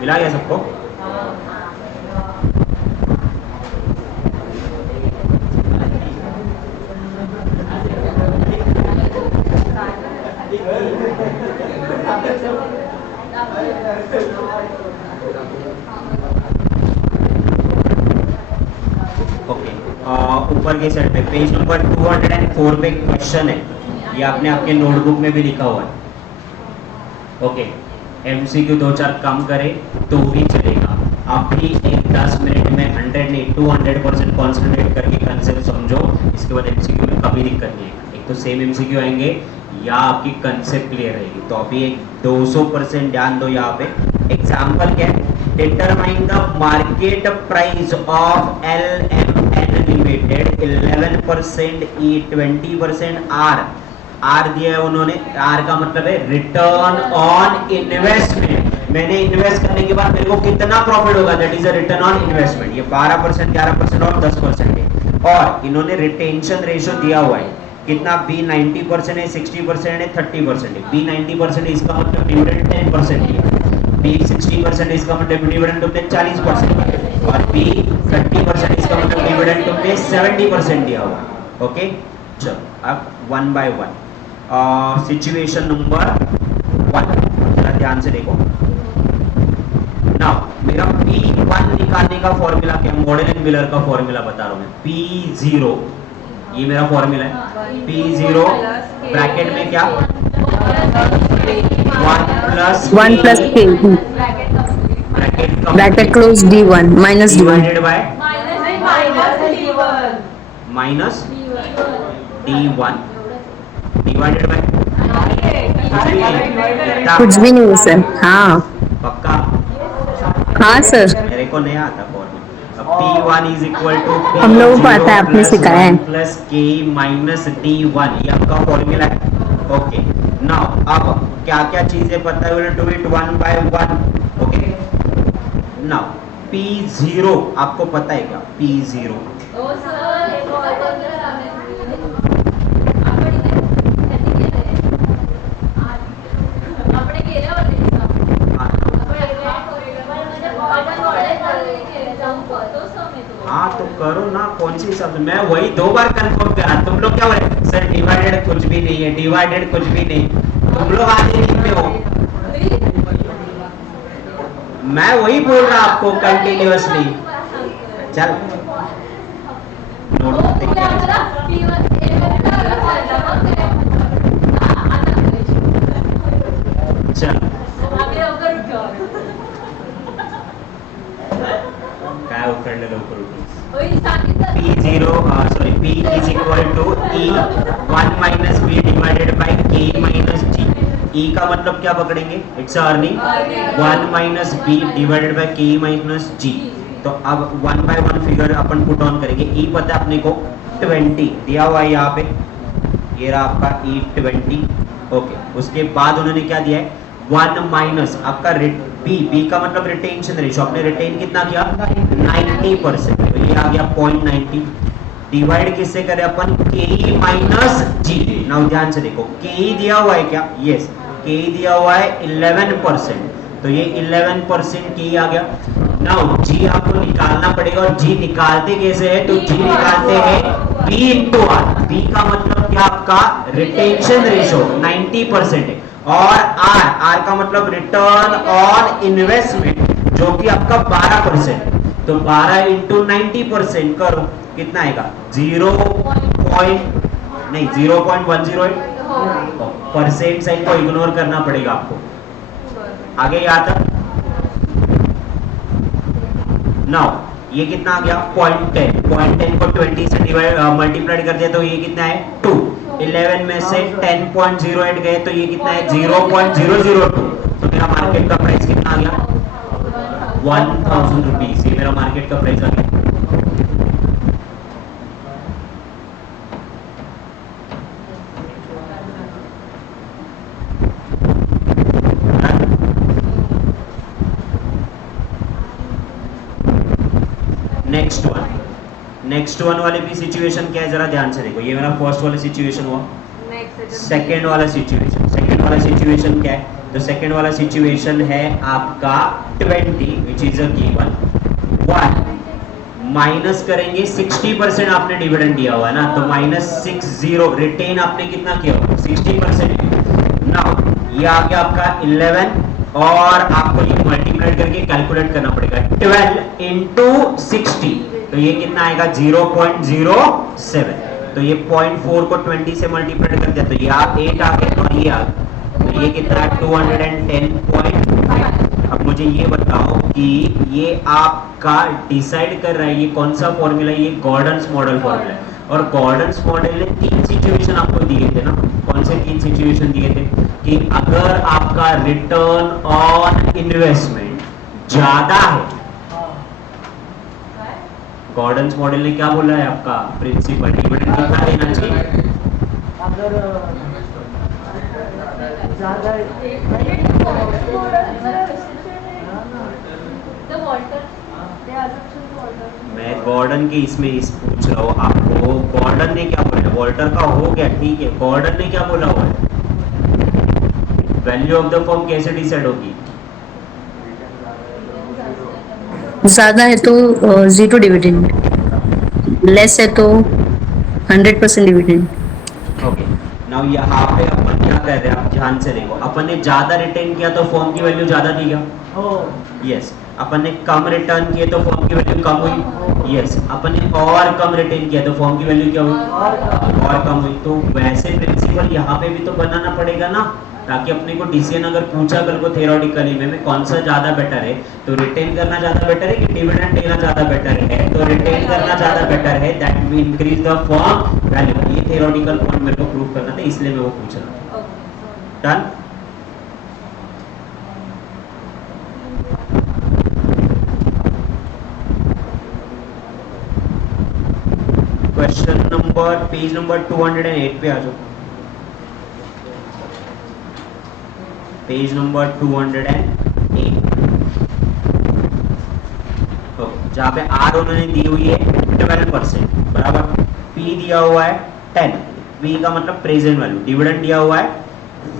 मिला गया सबको। ऊपर के साइड पे पेज नंबर 204 पे क्वेश्चन है, ये आपने आपके नोटबुक में भी लिखा हुआ है। ओके, एमसीक्यू 2-4 कम करे तो भी चलेगा। आप भी एक 10 मिनट में 100 नहीं 200% कॉन्सेंट्रेट करके कंसेप्ट समझो, इसके बाद एमसीक्यू में कभी दिक्कत नहीं है। एक तो सेम एमसीक्यू आएंगे या आपकी कंसेप्ट क्लियर रहेगी, तो अभी एक 200% ध्यान दो। यहाँ पे एग्जाम्पल क्या है, determine the market price of LMN limited 11% E 20% R। R दिया है उन्होंने, आर का मतलब है रिटर्न ऑन इन्वेस्टमेंट। मैंने इन्वेस्ट करने के बाद मेरे को कितना प्रॉफिट होगा, that is a return on investment. ये 12%, 11% और 10% है। और इन्होंने रिटेंशन रेशियो दिया हुआ है कितना, B 90% है, 60% है, 30% है। B 90% है, इसका मतलब डिविडेंड 10% है। B 60% है, इसका मतलब डिविडेंड तुमने 40% है। और B 30% इसका मतलब डिविडेंड तुमने 70% दिया हुआ है। ओके, चलो अब 1 by 1 सिचुएशन नंबर 1 ध्यान से देखो। नाउ मेरा निकालने का फॉर्मूला क्या, मॉडल एंड मिलर का फॉर्मूला बता रहा हूं मैं, P0 ये मेरा फॉर्मूला है, P0 ब्रैकेट में क्या 1 plus K. Bracket Bracket close D1 minus D1. Divided by minus D1 divided by कुछ भी नहीं है सर. हाँ पक्का, हाँ सर. मेरे को नहीं आता formula. P1 is equal to हम लोगों को आता है, आपने सिखाया है. प्लस K माइनस D1 ये आपका फॉर्मूला है. ओके नाउ अब क्या क्या चीजें पता है, will do it one by one. Okay now P0 आपको पता है क्या, P0 हाँ तो करो ना, कौन सी शब्द, मैं वही 2 बार कंफर्म करा. तुम लोग क्या बोले सर डिवाइडेड कुछ भी नहीं है, डिवाइडेड कुछ भी नहीं, तुम लोग आगे लिखते हो. मैं वही बोल रहा आपको कंटिन्यूअसली. चल नोट चल काय उकडलं लवकर उठून. P0 sorry P is equal to E1 minus B divided by K minus G. E का मतलब क्या पकड़ेंगे, it's earning 1 minus B divided by K minus G. तो अब 1 by 1 figure upon put on करेंगे. E पता है अपने को 20 दिया हुआ है यहाँ पे, ये रहा आपका E20. ओके उसके बाद उन्होंने क्या दिया है 1 माइनस आपका बी का मतलब रिटेंशन रेशो, आपने रिटेन कितना किया 90%, तो ये आ गया 0.90. डिवाइड किससे करें अपन, के माइनस जी. नाउ ध्यान से देखो के दिया हुआ है क्या, यस के दिया हुआ है 11%, तो ये 11% के आ गया. नाउ जी आपको निकालना पड़ेगा, और जी निकालते कैसे है, तो जी निकालते हैं बी इंटू आर. बी का मतलब क्या आपका रिटेंशन रेशो 90% है, और आर का मतलब रिटर्न ऑन इन्वेस्टमेंट जो कि आपका 12%. तो 12 इंटू 90% करो कितना आएगा 0.108. परसेंट साइन को इग्नोर करना पड़ेगा आपको. आगे याद है. नाउ ये कितना आ गया 0.10 को 20 से डिवाइड मल्टीप्लाइड कर दिया तो ये कितना है 2. 11 में से 10.08 गए तो ये कितना है 0.002. तो मेरा मार्केट का प्राइस कितना आ गया 1000 रुपीज. ये मेरा मार्केट का प्राइस आ गया. नेक्स्ट वन वाले भी सिचुएशन क्या है जरा ध्यान से देखो. ये मेरा फर्स्ट वाला सिचुएशन हुआ. सेकंड वाला सिचुएशन क्या है, तो सेकंड वाला सिचुएशन है आपका 20 which is a given 1 minus करेंगे 60% आपने डिविडेंड दिया हुआ है ना, तो -60 रिटेन आपने कितना किया हुआ 60%. नाउ ये आ गया आपका 11 और आपको ये मल्टीप्लाई करके कैलकुलेट करना पड़ेगा 12 इंटू 60, तो ये कितना आएगा 0.07. तो ये 0.4 को 20 से मल्टीप्लाई कर दिया तो ये 8 आ गया और ये आ गया, तो ये कितना है 210.5. अब मुझे ये बताओ कि ये आपका डिसाइड कर रहा है ये कौन सा फॉर्मूला है, ये गॉर्डन्स मॉडल फॉर्मूला है. और गॉर्डन्स मॉडल ने 3 सिचुएशन आपको दिए थे ना. कौन से 3 सिचुएशन दिए थे, कि अगर आपका रिटर्न ऑन इन्वेस्टमेंट ज्यादा है, गॉर्डन्स मॉडल ने क्या बोला है आपका प्रिंसिपल डिविडेंड कितना देना चाहिए. मैं गॉर्डन के इसमें पूछ रहा हूँ आपको, गॉर्डन ने क्या बोला, वॉल्टर का हो गया ठीक है, गॉर्डन ने क्या बोला हुआ है वैल्यू ऑफ द फर्म कैसे डिसाइड होगी. ज्यादा है तो 0 डिविडेंड, लेस है तो 100% डिविडेंड. ओके नाउ यहाँ पे अपन क्या कर रहे हैं, आप ध्यान से देखो, अपन ने ज्यादा रिटेन किया तो फर्म की वैल्यू ज्यादा दी क्या, यस अपन ने कम रिटर्न किए तो फॉर्म की वैल्यू कम हुई, यस अपन ने और कम रिटर्न किया तो फॉर्म की वैल्यू क्या हुई, और कम हुई। तो वैसे प्रिंसिपल यहाँ पे भी तो बनाना पड़ेगा ना, ताकि अपने को डीसीएन अगर पूछा कल को थ्योरेटिकली में कौन सा ज्यादा बेटर है, तो रिटेन करना ज्यादा बेटर है कि डिविडेंड देना ज्यादा बेटर है, तो रिटेन करना ज्यादा बेटर है, that we increase the firm value. ये थ्योरेटिकल पॉइंट मेरे को प्रूव करना था, इसलिए मैं वो पूछ रहा था। Done. Question number page number 208 पे आ जाओ, पेज नंबर 208। तो जहाँ पे आर उन्होंने दी हुई है 12%, बराबर पी दिया हुआ है 10, पी का मतलब प्रेजेंट वैल्यू, डिविडेंड दिया हुआ है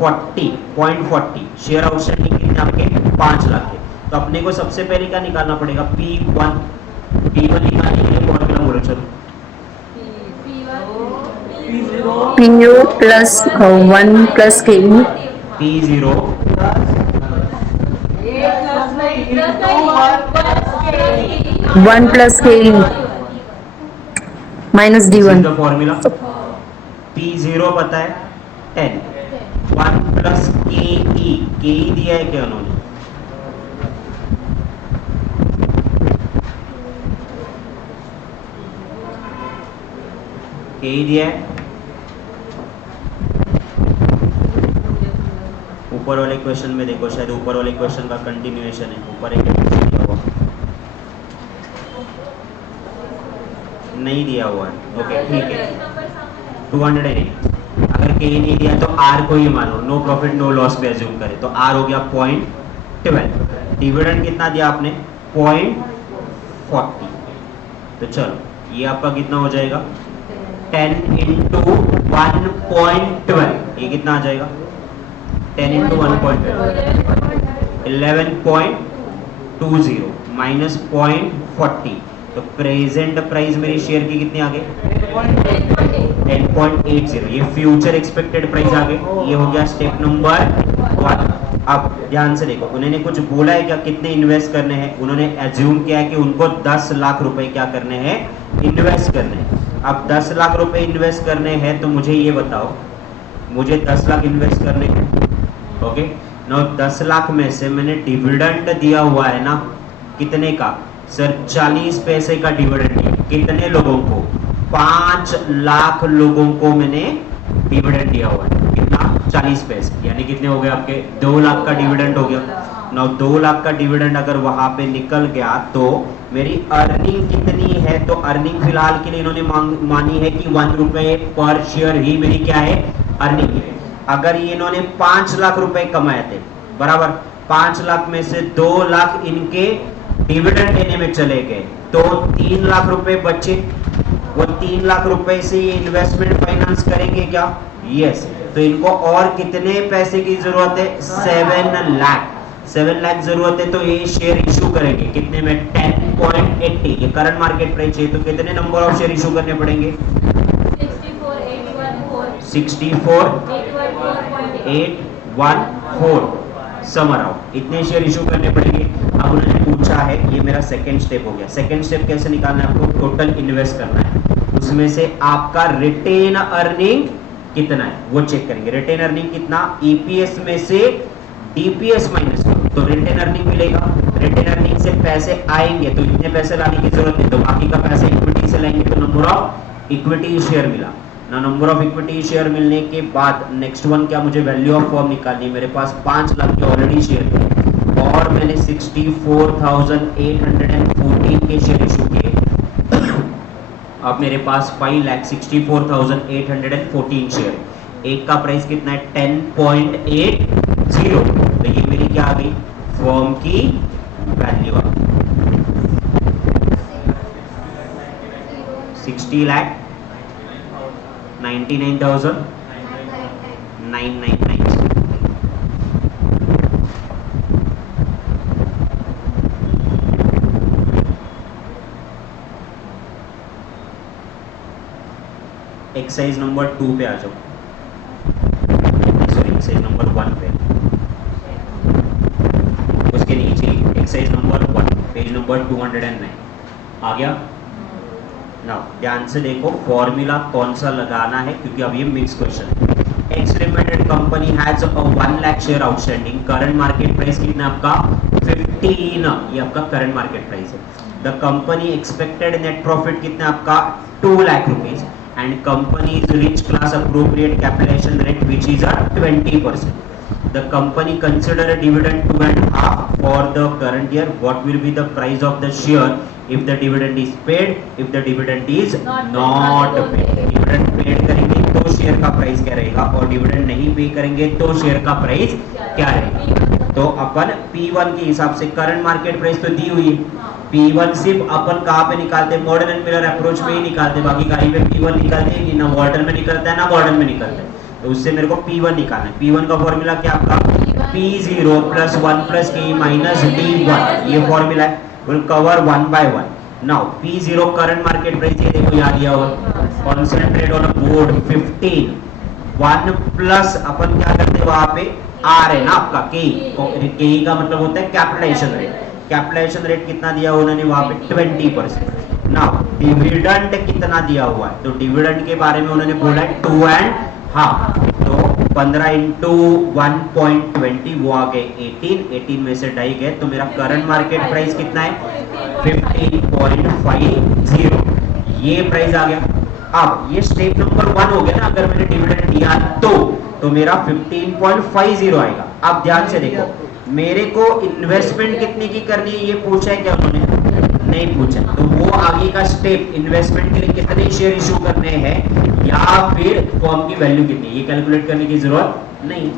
40.40, शेयर आउटस्टैंडिंग कितने आपके 5 लाख के। तो अपने को सबसे पहले क्या निकालना पड़ेगा, P1, P1 निकालने के लिए फॉर्मूला बोलो, चलो PO plus 1 plus KE, P0 1 plus KE minus this is D1, the formula. P0 पता है 10, 1 प्लस KE, KE दिया है क्या उन्होंने, KE दिया है, ऊपर वाले क्वेश्चन में देखो, शायद ऊपर वाले क्वेश्चन का कंटिन्यूएशन है, ऊपर एक दिया हुआ नहीं दिया हुआ है, ओके ठीक है 208। अगर के नहीं दिया तो आर को ही मानो, नो प्रॉफिट नो लॉस पे एज्यूम करें, तो आर हो गया 0.12। डिविडेंड कितना दिया आपने 0.40, तो चलो ये आपका कितना हो जाएगा 10 इंटू 1.12, ये कितना आ जाएगा 10 इंटू 1.12 11.20 माइनस 0.40, तो प्रेजेंट प्राइस मेरी शेयर की कितनी आ गई 10.80, ये फ्यूचर एक्सपेक्टेड प्राइस आ गई। ये हो गया स्टेप नंबर 1। अब ध्यान से देखो, उन्होंने कुछ बोला है क्या, कितने इन्वेस्ट करने हैं, उन्होंने एज्यूम किया है कि उनको 10 लाख रुपए क्या करने हैं, इन्वेस्ट करने हैं। अब 10 लाख रुपए इन्वेस्ट करने हैं, तो मुझे ये बताओ, मुझे 10 लाख इन्वेस्ट करने हैं, ओके ना। 10 लाख में से मैंने डिविडेंड दिया हुआ है ना, कितने का सर 40 पैसे का डिविडेंड दिया, कितने लोगों को 5 लाख लोगों को मैंने डिविडेंड दिया हुआ है, कितना 40 पैसे, यानी कितने हो गए आपके 2 लाख का डिविडेंड हो गया ना। 2 लाख का डिविडेंड अगर वहां पे निकल गया तो मेरी अर्निंग कितनी है, तो अर्निंग फिलहाल के लिए इन्होंने मानी है कि 1 रुपए पर शेयर ही मेरी क्या है, अर्निंग है। अगर ये इन्होंने 5 लाख रुपए कमाए थे, बराबर 5 लाख में से 2 लाख इनके डिविडेंड देने में चले गए, तो 3 लाख रुपए बचे, वो 3 लाख रुपए से ये इन्वेस्टमेंट फाइनेंस करेंगे क्या, यस। तो इनको और कितने पैसे की जरूरत है 7 लाख जरूरत है, तो ये शेयर इशू करेंगे कितने में 10.80, ये करंट मार्केट प्राइस है, तो कितने नंबर ऑफ शेयर इशू करने पड़ेंगे 64,814 समर आउट, इतने शेयर इशू करने पड़ेंगे। अब उन्होंने पूछा है, ये मेरा सेकंड स्टेप हो गया। सेकंड स्टेप कैसे निकालना है, आपको टोटल इन्वेस्ट करना है, उसमें से आपका रिटेन अर्निंग कितना है वो चेक करेंगे। रिटेन अर्निंग कितना, ईपीएस में से डीपीएस माइनस करो तो रिटेन अर्निंग मिलेगा। रिटेन अर्निंग से पैसे आएंगे तो इतने पैसे लाने की जरूरत नहीं, तो बाकी का पैसा इक्विटी से लाएंगे, तो नंबर ऑफ इक्विटी शेयर मिला ना। नंबर ऑफ इक्विटी शेयर मिलने के बाद नेक्स्ट वन क्या, मुझे वैल्यू ऑफ फर्म निकालनी है। मेरे पास 5 लाख के ऑलरेडी शेयर थे और मैंने 64,814 के शेयर इशू किए। अब मेरे पास 5,64,814 शेयर, एक का प्राइस कितना है 10.80, तो ये मेरी क्या आ गई फर्म की वैल्यू आ गई 60,99,999। एक्सरसाइज नंबर 2 पे आ जाओ, सॉरी एक्सरसाइज नंबर 1 पे, उसके नीचे एक्सरसाइज नंबर पेज नंबर 209 आ गया। नाउ ध्यान से देखो फॉर्मूला कौन सा लगाना है, क्योंकि अब ये मिक्स क्वेश्चन है। X limited company has 1 lakh share outstanding, current market price कितना आपका 15, ये आपका करंट मार्केट प्राइस है। The company expected net profit कितना आपका 2 lakh rupees and company is rich class appropriate capitalisation rate which is 20%. The company consider a dividend 2.5 for the current year. What will be the price of the share if the dividend is paid? If the dividend is not paid. Dividend paid करेंगे तो शेयर का प्राइस क्या रहेगा, और डिविडेंड नहीं पे करेंगे तो शेयर का प्राइस क्या रहेगा। तो अपन P1 के हिसाब से करंट मार्केट प्राइस तो दी हुई है, P1 सिर्फ अपन कहाँ पे निकालते हैं, मॉडर्न एंड मिलर अप्रोच में ही निकालते हैं, बाकी कहीं पे P1 निकालते हैं ना वॉल्टर में निकलता है ना गॉर्डन में निकलता है। तो उससे मेरे को P1 निकालना है। P1 का फॉर्मूला क्या आपका P0 plus 1 plus K minus D1, ये फॉर्मूला है, will cover 1 by 1। Now P0 current market price, ये देखो याद दिया हुआ, कॉन्सेंट्रेट ऑन बोर्ड 15, 1 प्लस अपन क्या करते हैं वहां पे R है ना आपका K, K का मतलब होता है कैपिटलाइजेशन रेट। कैपिटलाइजेशन रेट कितना दिया उन्होंने वहां पे 20%। नाउ डिविडेंड कितना दिया हुआ है, तो डिविडेंड के बारे में उन्होंने बोला है 2.5, तो 15 इंटू 1.20 वो आ गए 18 में से 2.5 गए, तो मेरा करंट मार्केट प्राइस कितना है 15.50, ये प्राइस आ गया। अब ये स्टेप नंबर 1 हो गया ना, अगर मैंने डिविडेंड दिया तो मेरा 15.50 आएगा। अब ध्यान से देखो, मेरे को इन्वेस्टमेंट कितने की करनी है ये पूछा है क्या उन्होंने, नहीं पूछा, तो वो आगे का स्टेप इन्वेस्टमेंट के लिए कितने शेयर इशू करने हैं या फिर फर्म की वैल्यू कितनी है, ये कैलकुलेट करने की जरूरत नहीं।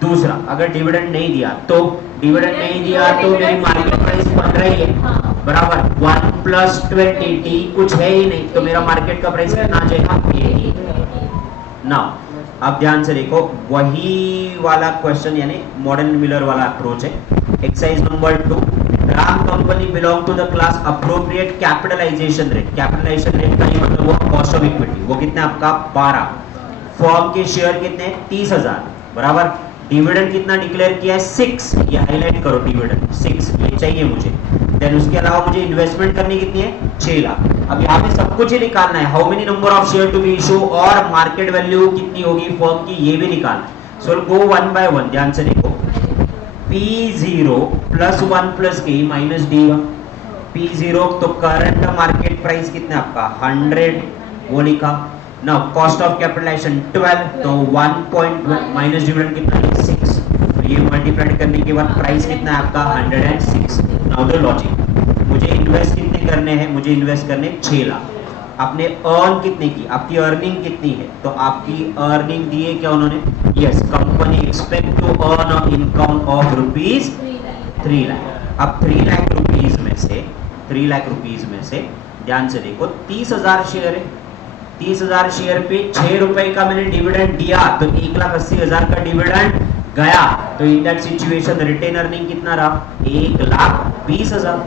दूसरा, अगर डिविडेंड नहीं दिया तो डिविडेंड नहीं दिया तो मेरी मार्केट प्राइस 15 ही है, बराबर 1 प्लस 20 टी कुछ है ही नहीं, तो मेरा मार्केट का प्राइस कितना आ जाएगा 80। नाउ अब ध्यान से देखो, वही वाला क्वेश्चन यानी मॉडर्न मिलर वाला अप्रोच है। Exercise number 2, Ram company belong to the class appropriate capitalisation rate. Capitalisation rate का ये मतलब वो कॉस्ट ऑफ इक्विटी, वो कितना आपका 12, फर्म के शेयर कितने 30,000, बराबर डिविडेंड कितना डिक्लेयर किया है 6, ये हाईलाइट करो, डिविडेंड 6 ये चाहिए मुझे। देन उसके अलावा मुझे इन्वेस्टमेंट करनी कितनी है 6 लाख। अब यहाँ पे सब कुछ ही निकालना है, how many number of share to be issue और मार्केट वैल्यू कितनी होगी फर्म की, ये भी निकालना है। सो गो 1 बाय 1, ध्यान से देखो, P0 plus 1 plus K minus D1। P0 तो करंट मार्केट प्राइस कितना आपका 100, वो लिखा। नाउ कॉस्ट ऑफ कैपिटलाइजेशन 12, तो 1 माइनस डिविडेंड कितना है 6, तो ये मल्टीप्लाई करने के बाद प्राइस कितना है आपका 106। नाउ द लॉजिक, मुझे इन्वेस्ट कितने करने हैं, मुझे इन्वेस्ट करने 6 लाख। आपने अर्न कितने की, आपकी अर्निंग कितनी है, तो आपकी अर्निंग दी है क्या उन्होंने, yes, company expect to earn income of rupees 3 lakh. अब 3 लाख रुपीज में से ध्यान से देखो 30,000 शेयर है, 30,000 शेयर पे 6 रुपए का मैंने डिविडेंड दिया, तो 1,80,000 का डिविडेंड गया, तो in that situation retain earning कितना रहा 1,20,000,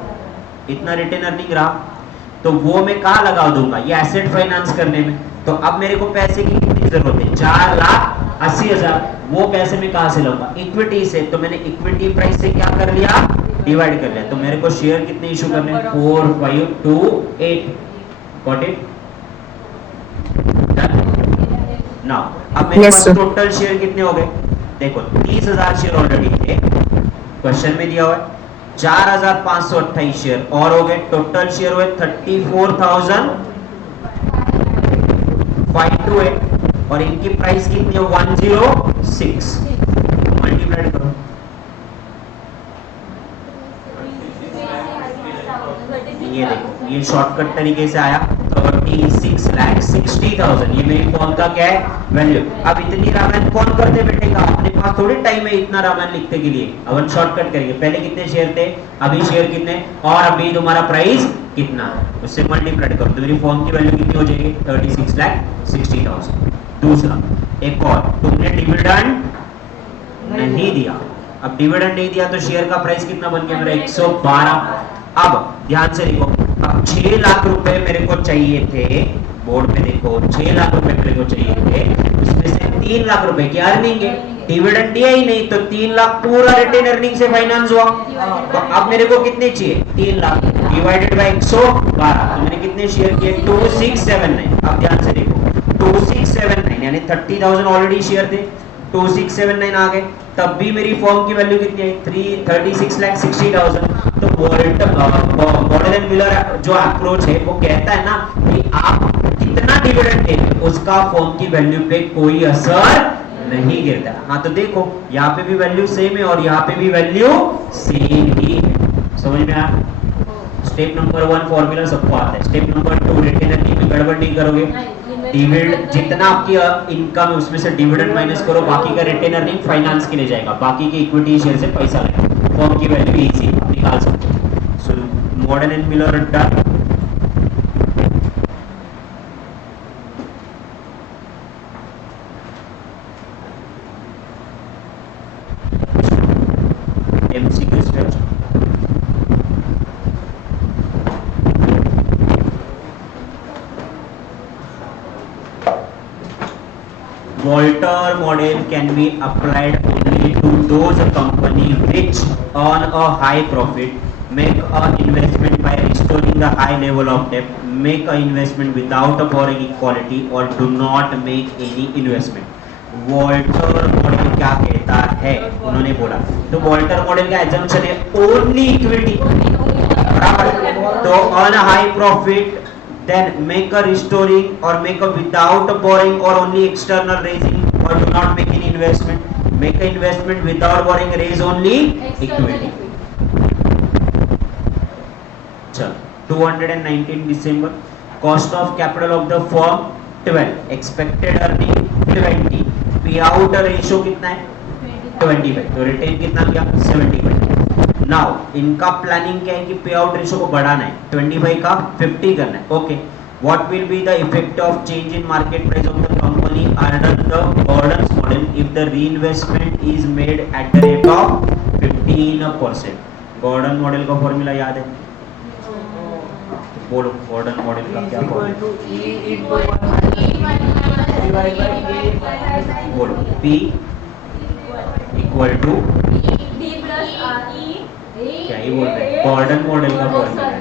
इतना रिटेन अर्निंग रहा। तो वो मैं कहाँ लगा दूंगा, ये एसेट फाइनेंस करने में। तो अब मेरे को पैसे की कितनी जरूरत है 4,80,000, वो पैसे में कहाँ से लाऊंगा इक्विटी से, तो मैंने इक्विटी प्राइस से क्या कर लिया डिवाइड कर लिया, तो मेरे को शेयर कितने इशू करने 4528, गॉट इट। नाउ अब मेरे पास टोटल शेयर कितने हो गए, देखो 30,000 शेयर ऑलरेडी थे, क्वेश्चन में दिया हुआ है 4,528 शेयर और हो गए, टोटल शेयर हुए 34,528 और इनकी प्राइस कितनी है 106, मल्टीप्लाई करो, ये देखो ये शॉर्टकट तरीके से आया 36,60,000, ये मेरी कौन का क्या है वैल्यू। अब इतनी रामायण कौन करते बैठेगा, अपने पास थोड़ी टाइम है इतना रामायण लिखने के लिए, अब हम शॉर्टकट करेंगे, पहले कितने शेयर थे, अभी शेयर कितने और अभी तुम्हारा प्राइस कितना है, उससे मल्टीप्लाई करो तो मेरी फॉर्म की वैल्यू कितनी हो जाएगी 36,60,000। दूसरा एक और, तुमने डिविडेंड नहीं दिया, अब डिविडेंड नहीं दिया तो शेयर का प्राइस कितना बन गया मेरा 112। अब ध्यान से देखो, अब 6 लाख रुपए मेरे को चाहिए थे, बोर्ड पे देखो 6 लाख रुपए मेरे को चाहिए थे, उसमें से 3 लाख रुपए की अर्निंग है, डिविडेंड दिया ही नहीं, तो 3 लाख पूरा रिटेन अर्निंग से फाइनेंस हुआ। तो अब मेरे को कितने चाहिए? 3 लाख डिवाइडेड बाय 112, तो मैंने कितने शेयर किए? 2679। अब ध्यान से देखो, 2679 यानी 30,000 ऑलरेडी शेयर थे, 2679 आ गए, तब भी मेरी फॉर्म की वैल्यू कितनी आई? 36,60,000। तो मॉडल एंड मिलर जो अप्रोच है वो कहता है ना कि आप कितना डिविडेंड देंगे उसका फॉर्म की वैल्यू पे कोई असर नहीं गिरता। हाँ तो देखो यहाँ पे भी वैल्यू सेम है और यहाँ पे भी वैल्यू सेम ही है। समझ में आया? स्टेप नंबर 1 फॉर्मूला सबको आता है। स्टेप नंबर 2 रिटेन अर्निंग में गड़बड़ नहीं करोगे। डिविडेंड जितना आपकी इनकम है उसमें से डिविडेंड माइनस करो, बाकी का रिटेन अर्निंग फाइनेंस के लिए जाएगा, बाकी की इक्विटी शेयर से पैसा लगेगा। फॉर्म की वैल्यू इजी निकाल सकते हो। So modern and Miller done. MCQ step Walter model can be applied only to those companies which earn a high profit, make a investment by restoring the high level of debt, make a investment without a borrowing equality, or do not make any investment. Walter model क्या कहता है? उन्होंने बोला तो वॉल्टर मॉडल का एजम्पशन है ओनली इक्विटी, बराबर? तो earn high profit, then make a restoring or make a without a borrowing or only external raising, or do not make any investment, make an investment without borrowing, raise only equity. चल 219 December, cost of capital of the firm 12, expected earning 20, payout ratio कितना है? 25, तो रिटेन कितना गया? 75। नाउ इनका प्लानिंग क्या है कि पे आउट रेशियो को बढ़ाना है, 25 का 50 करना है। Okay, what will be the effect of change in market price of the company under the Gordon's model if the reinvestment is made at the rate of 15%। Gordon model का फॉर्मूला याद है? बोलो गॉर्डन मॉडल का क्या फॉर्मूला? बोलो P इक्वल टू क्या ही बोल रहे हैं? गॉर्डन मॉडल का फॉर्मूला है।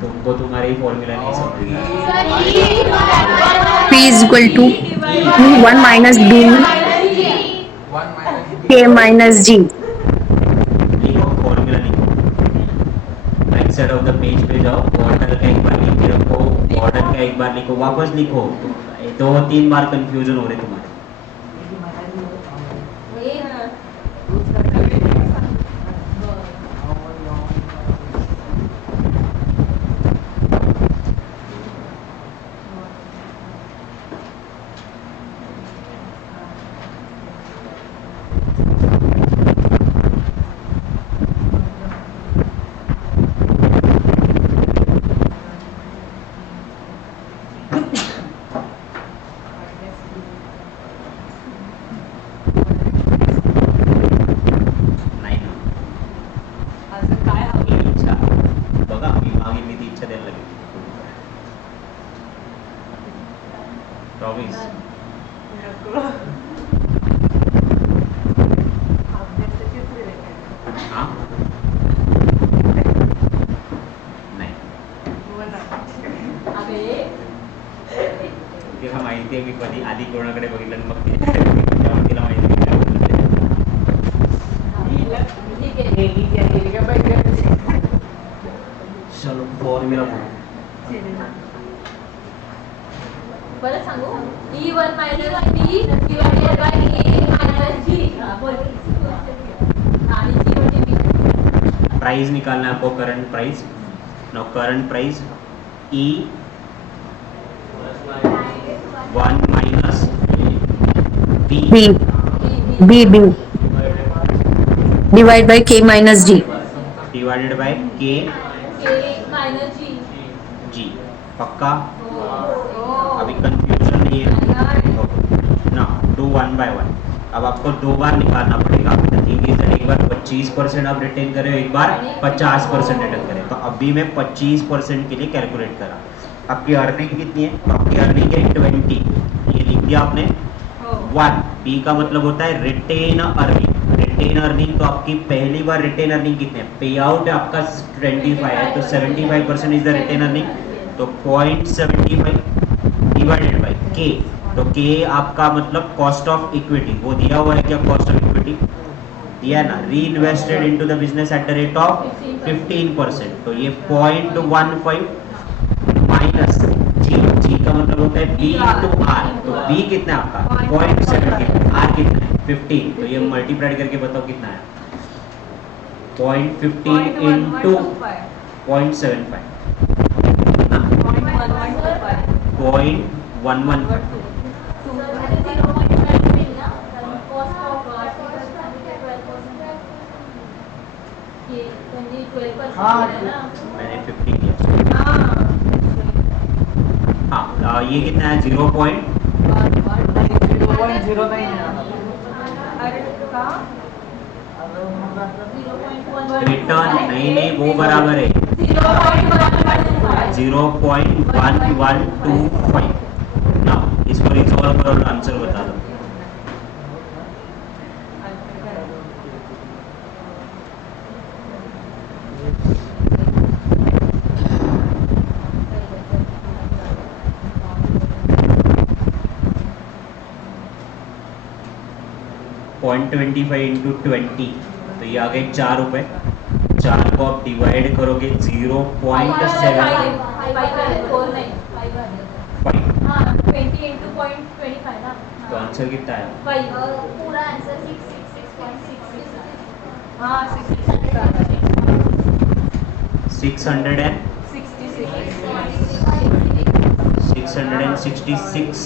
तुमको तुम्हारे ही फॉर्मूला नहीं समझ में P is equal to E1 minus B K minus G. लिखो फॉर्मूला, लिखो right side of the page पे जाओ, गॉर्डन का एक बार लिख के रखो, गॉर्डन का एक बार लिखो, वापस लिखो। 2-3 बार कंफ्यूजन हो रहे तुम्हारे। तिला माहिती आहे मी कधी आधी कोणाकडे बघितलं आणि मग तेव्हा तिला माहिती चलो फॉर्म्युला बरं सांगू E1 minus B divided by A minus G आणि G म्हणजे B प्राइस निकालना है आपको, current price. Now current price E1 minus B Divide by K minus G. divided by K minus G पक्का? अभी कंफ्यूजन नहीं है ना? Do 1 by 1। अब आपको 2 बार निकालना पड़ेगा। एक बार 25% आप रिटेन करें, एक बार 50% रिटर्न करें। तो अभी मैं 25% के लिए कैलकुलेट करा। आपकी अर्निंग कितनी है? तो आपकी अर्निंग है 20, ये लिख दिया आपने। 1 बी का मतलब होता है रिटेन अर्निंग। रिटेन अर्निंग तो आपकी पहली बार रिटेन अर्निंग कितने है? पे आउट है आपका 25 है, तो 75% इज द रिटेन अर्निंग। तो 0.75 डिवाइडेड बाई के। तो के आपका मतलब कॉस्ट ऑफ इक्विटी, वो दिया हुआ है क्या? कॉस्ट ऑफ इक्विटी दिया है ना। री invested into the business at the rate of 15%, तो ये 0.15 माइनस जी। जी का मतलब होता है बी टू आर, तो बी कितना है आपका? 0.70, आर कितना है? 15, तो ये मल्टीप्लाइड करके बताओ कितना है? 0.15 इंटू 0.75 0.1112। मैंने 15 दिया। हाँ, ये कितना है? 0.09 रिटर्न नहीं, वो बराबर है 0.1125। ना इसको रिजॉल्व करो और आंसर बता दो। पॉइंट 25 इंटू 20, तो ये आ गए 4 रुपए। 4 को आप डिवाइड करोगे 0.75, तो आंसर कितना है? पूरा आंसर 666.66। 666,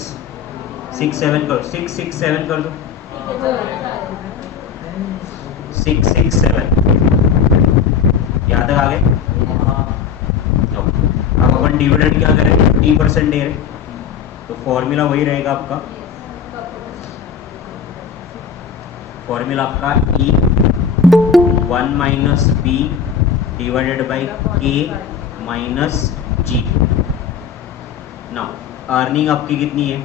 67 करो, 667 कर दो, 667। यहाँ तक आ गए? अब अपन डिविडेंड क्या करें? 50% दे रहे, तो फॉर्मूला वही रहेगा आपका। फॉर्मूला आपका E 1 minus B divided by K minus G. Now earning आपकी कितनी है?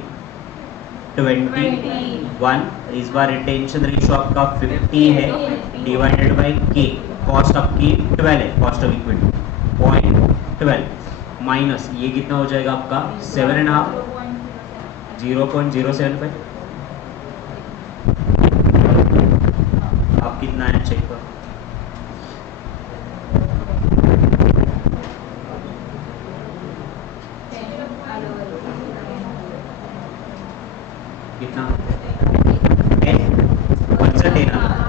21। इस बार रिटेंशन रेशियो आपका 50 है, डिवाइडेड बाई के। कॉस्ट आपकी 12 है, कॉस्ट ऑफ इक्विटी 0.12 माइनस ये कितना हो जाएगा आपका? 7.5, 0.075। अब कितना है चेक करो। कितना? 10, 10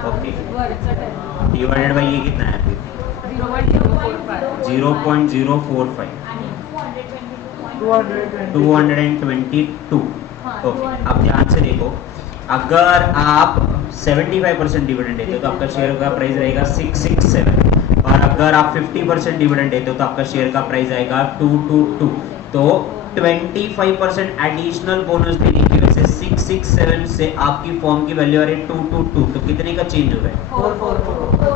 ओके, डिवाइडेड बाई ये कितना है? 0.045, 222। ओके, अब ध्यान से देखो, अगर आप 75% डिविडेंड देते हो तो आपका शेयर का प्राइस रहेगा 667, और अगर आप 50% डिविडेंड देते हो तो आपका शेयर का प्राइस आएगा 222। तो 25% एडिशनल बोनस देने की वजह से 667 से आपकी फॉर्म की वैल्यू आ रही है 222। तो कितने का चेंज हो रहा है?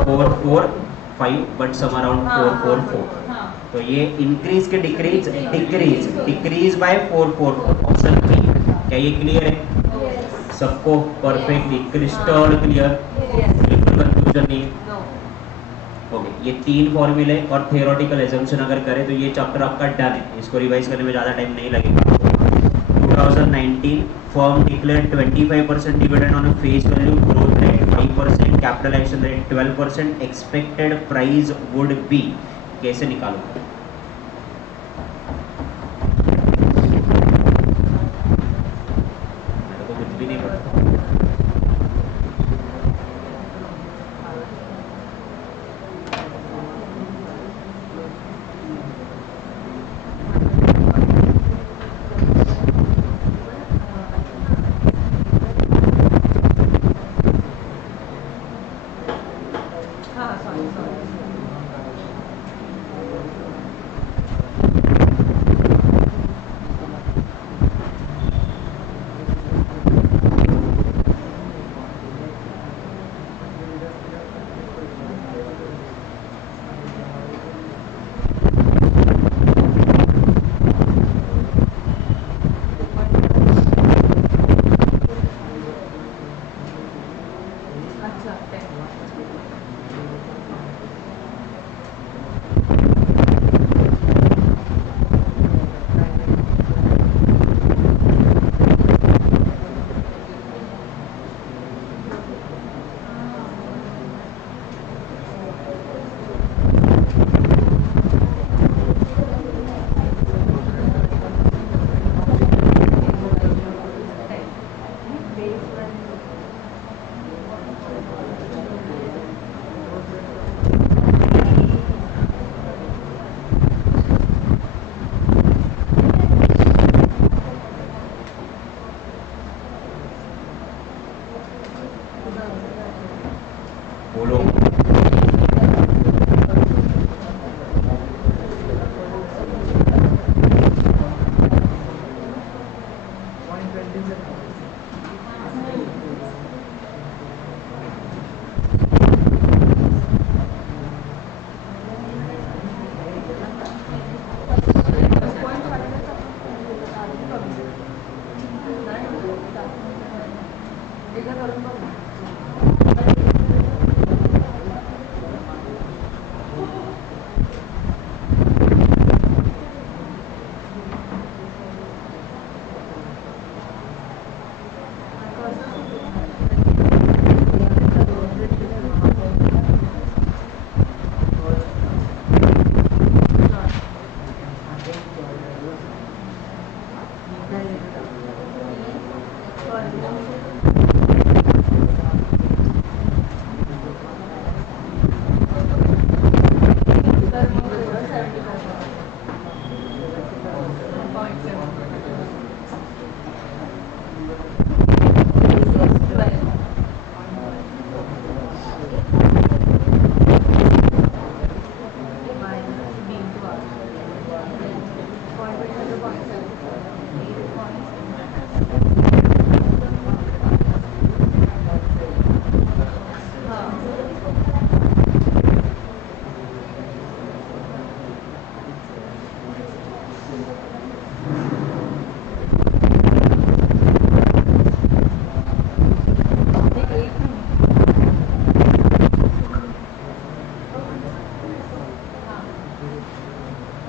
445, बट सम अराउंड 444। तो ये इंक्रीज के डिक्रीज, डिक्रीज बाय 444, ऑप्शन 3। क्या ये क्लियर है सबको? परफेक्टली क्रिस्टल क्लियर, बिल्कुल कंफ्यूजन नहीं है। ओके, ये 3 फॉर्मूले और थियोरेटिकल एजम्पशन अगर करें तो ये चैप्टर आपका डन है। इसको रिवाइज करने में ज़्यादा टाइम नहीं लगेगा। 2019 firm declare 25% dividend on a face value, growth rate 5%, capitalisation rate 12%, expected price would be. कैसे निकालोगे? मेरे को कुछ भी नहीं पता। अच्छा 10. बोलो.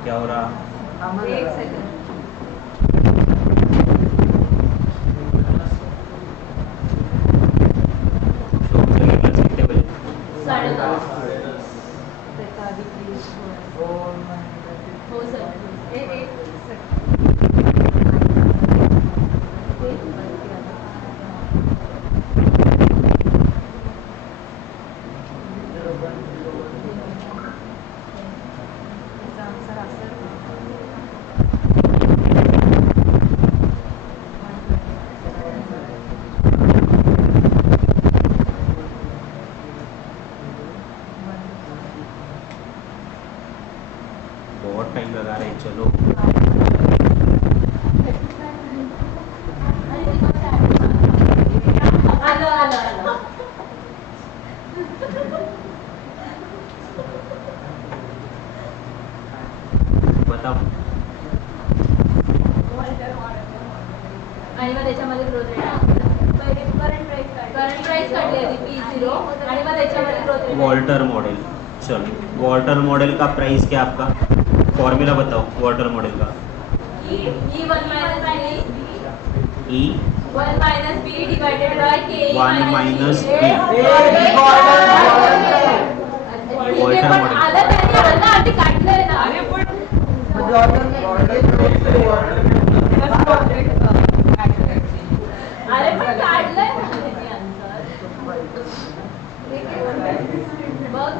क्या हो रहा? एक सेकंड. शॉपचं घेतलं किती बजे? 10:30. त्याच्या आधी प्लीज हो सर. एक बहुत टाइम लगा रहे हैं, चलो. आलं. बताओ. आणि मग त्याच्यामध्ये ग्रोथ रेट करंट प्राइस काढली आधी P0 आणि मग त्याच्यामध्ये ग्रोथ रेट. Walter model. चलो, वॉल्टर मॉडल का प्राइस क्या आपका? फॉर्मूला बताओ वॉल्टर मॉडल का. E 1 minus B E 1 minus B divided by K 1 minus B. इथे पण आलं त्याने आलं आधी काढलंय ना. अरे पण काढलंय ना त्याने answer. बघ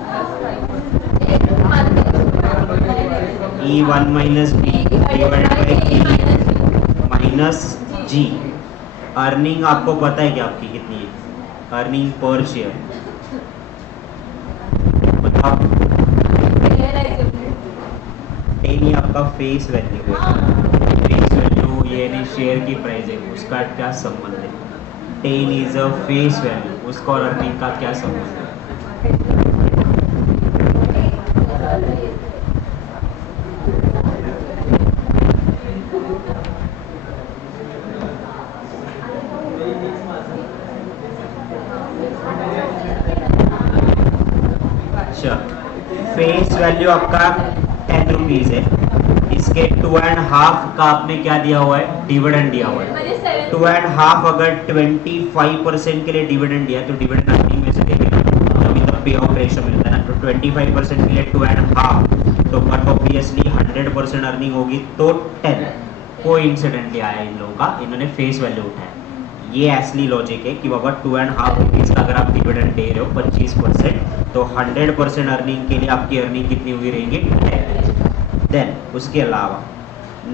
E 1 minus B divided by E minus G. Earning आपको पता है क्या आपकी कितनी है? अर्निंग पर शेयर बताओ. ये आपका फेस वैल्यू है. फेस वैल्यू ये नहीं शेयर की प्राइस है, उसका क्या संबंध है? 10 इज अ फेस वैल्यू, उसका और अर्निंग का क्या संबंध है? अच्छा, फेस वैल्यू आपका 10 रुपीज है, इसके 2.5 का आपने क्या दिया हुआ है, डिविडेंड दिया हुआ है। म्हणजे 7 2.5 अगर 25% के लिए डिविडेंड दिया तो डिविडेंड अर्निंग में से देंगे ना, तभी तो पे आउट रेशियो मिलता है ना। तो 25% के लिए 2.5, तो बट ऑब्वियसली 100% अर्निंग होगी तो 10। कोइंसिडेंटली आया इन लोगों का, इन्होंने फेस वैल्यू उठाया। ये असली लॉजिक है कि बाबा 2.5 रुपीज का अगर आप डिविडेंड दे रहे हो 25%, तो 100% अर्निंग के लिए आपकी अर्निंग कितनी हुई रहेगी, 10। देन उसके अलावा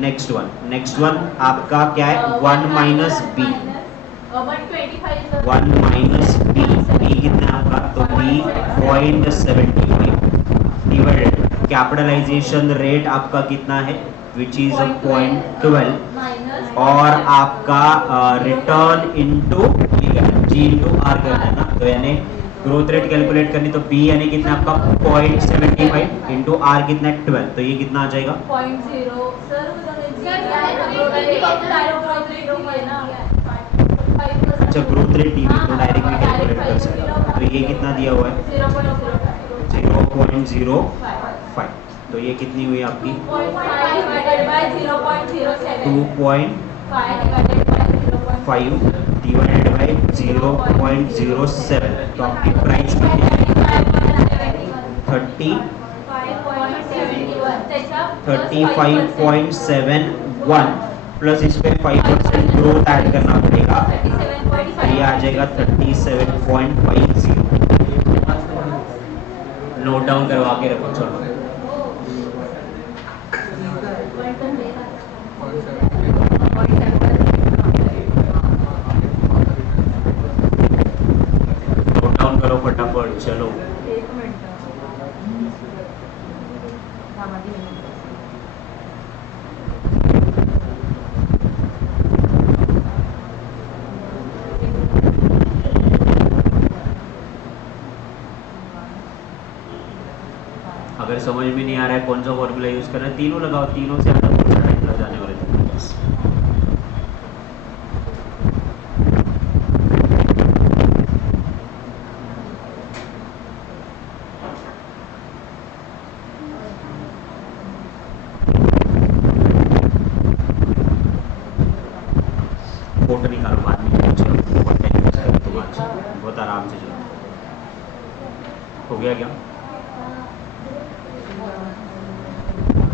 नेक्स्ट वन आपका क्या है, 1 minus B, 1 minus B, B कितना है आपका, तो बी 0.75 डिवाइडेड कैपिटलाइजेशन रेट आपका कितना है, विच इज 0.12, और आपका return into G into R करना है ना, तो यानी ग्रोथ रेट कैलकुलेट करनी, तो बी यानी कितना आपका 0.75 इंटू आर कितना है 12, तो ये कितना आ जाएगा 0.0 सर अच्छा ग्रोथ रेट डी तो डायरेक्ट भी कैलकुलेट कर सकते हो, तो ये कितना दिया हुआ है 0.05, तो ये कितनी हुई आपकी 2.5 डिवाइडेड बाय 0.07, तो आपकी प्राइस कितनी है 35.71 प्लस इस पे 5% ग्रोथ ऐड करना पड़ेगा, ये आ जाएगा 37.50। नोट डाउन करवा के रखो, चलो नोट डाउन करो फटाफट, चलो अगर समझ में नहीं आ रहा है कौन सा फॉर्मूला यूज करना है, तीनों लगाओ, तीनों से ज़्यादा कौन सा टाइम लग जाने वाले हैं बस। फोटो निकालो बाद में, चलो बहुत आराम से चलो, हो गया क्या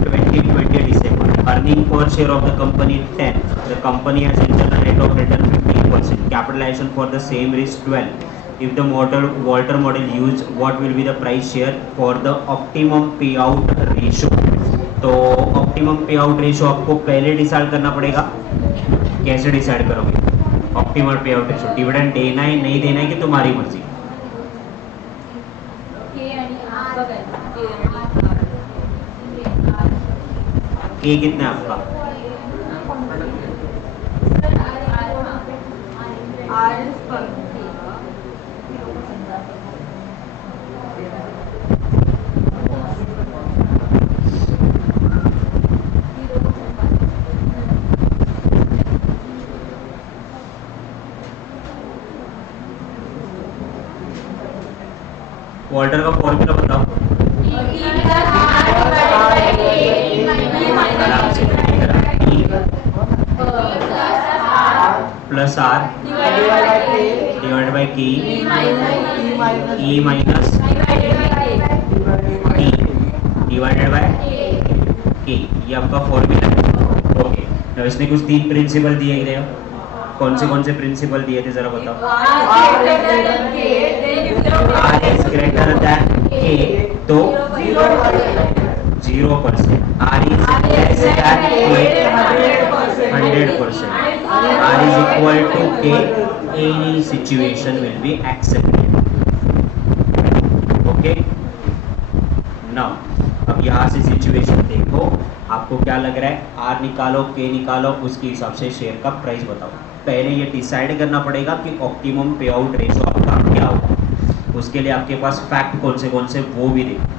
2020 December, earning per share of the company 10, the company has internal rate of return 15%, capitalization for the same is 12. If the Walter model used, what will be the price share for the optimum payout ratio? तो optimum payout ratio आपको पहले डिसाइड करना पड़ेगा, कैसे डिसाइड करोगे ऑप्टिमल पेआउट रेशियो, डिविडेंड देना है नहीं देना है कि तुम्हारी मर्जी, ए कितना है आपका वॉल्टर का फॉर्मूला बताओ, आराम से प्लस आर डिवाइड बाई के E minus T divided by के, ये आपका फॉर्मूला है। ओके, तो इसने कुछ 3 प्रिंसिपल दिए गए, कौन से प्रिंसिपल दिए थे जरा बताओ। आर इज ग्रेटर देन के तो 0%, आर इज लेस देन के 100%, आर इज इक्वल टू के, any situation will be accepted. Okay, now अब यहाँ से सिचुएशन देखो, आपको क्या लग रहा है, आर निकालो के निकालो, उसके हिसाब से शेयर का प्राइस बताओ। पहले ये डिसाइड करना पड़ेगा कि ऑप्टिमम पे आउट रेशियो आपका क्या होगा, उसके लिए आपके पास फैक्ट कौन से वो भी देखो।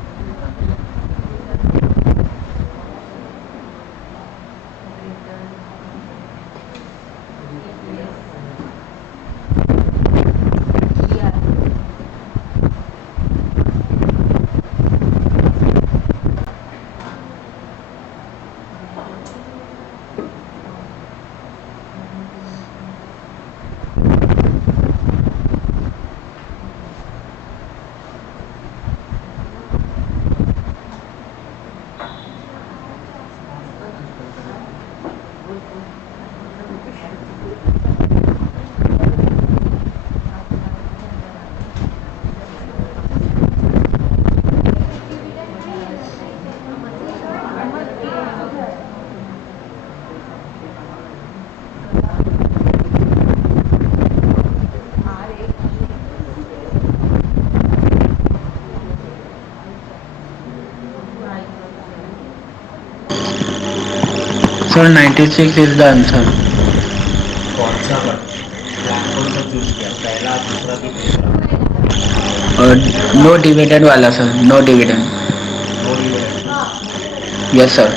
Sir, 96 is the answer. कौन सा प्लान कौन सा चूज किया, पहला दूसरा कि तीसरा? No dividend वाला sir, no dividend. No dividend. Yes sir.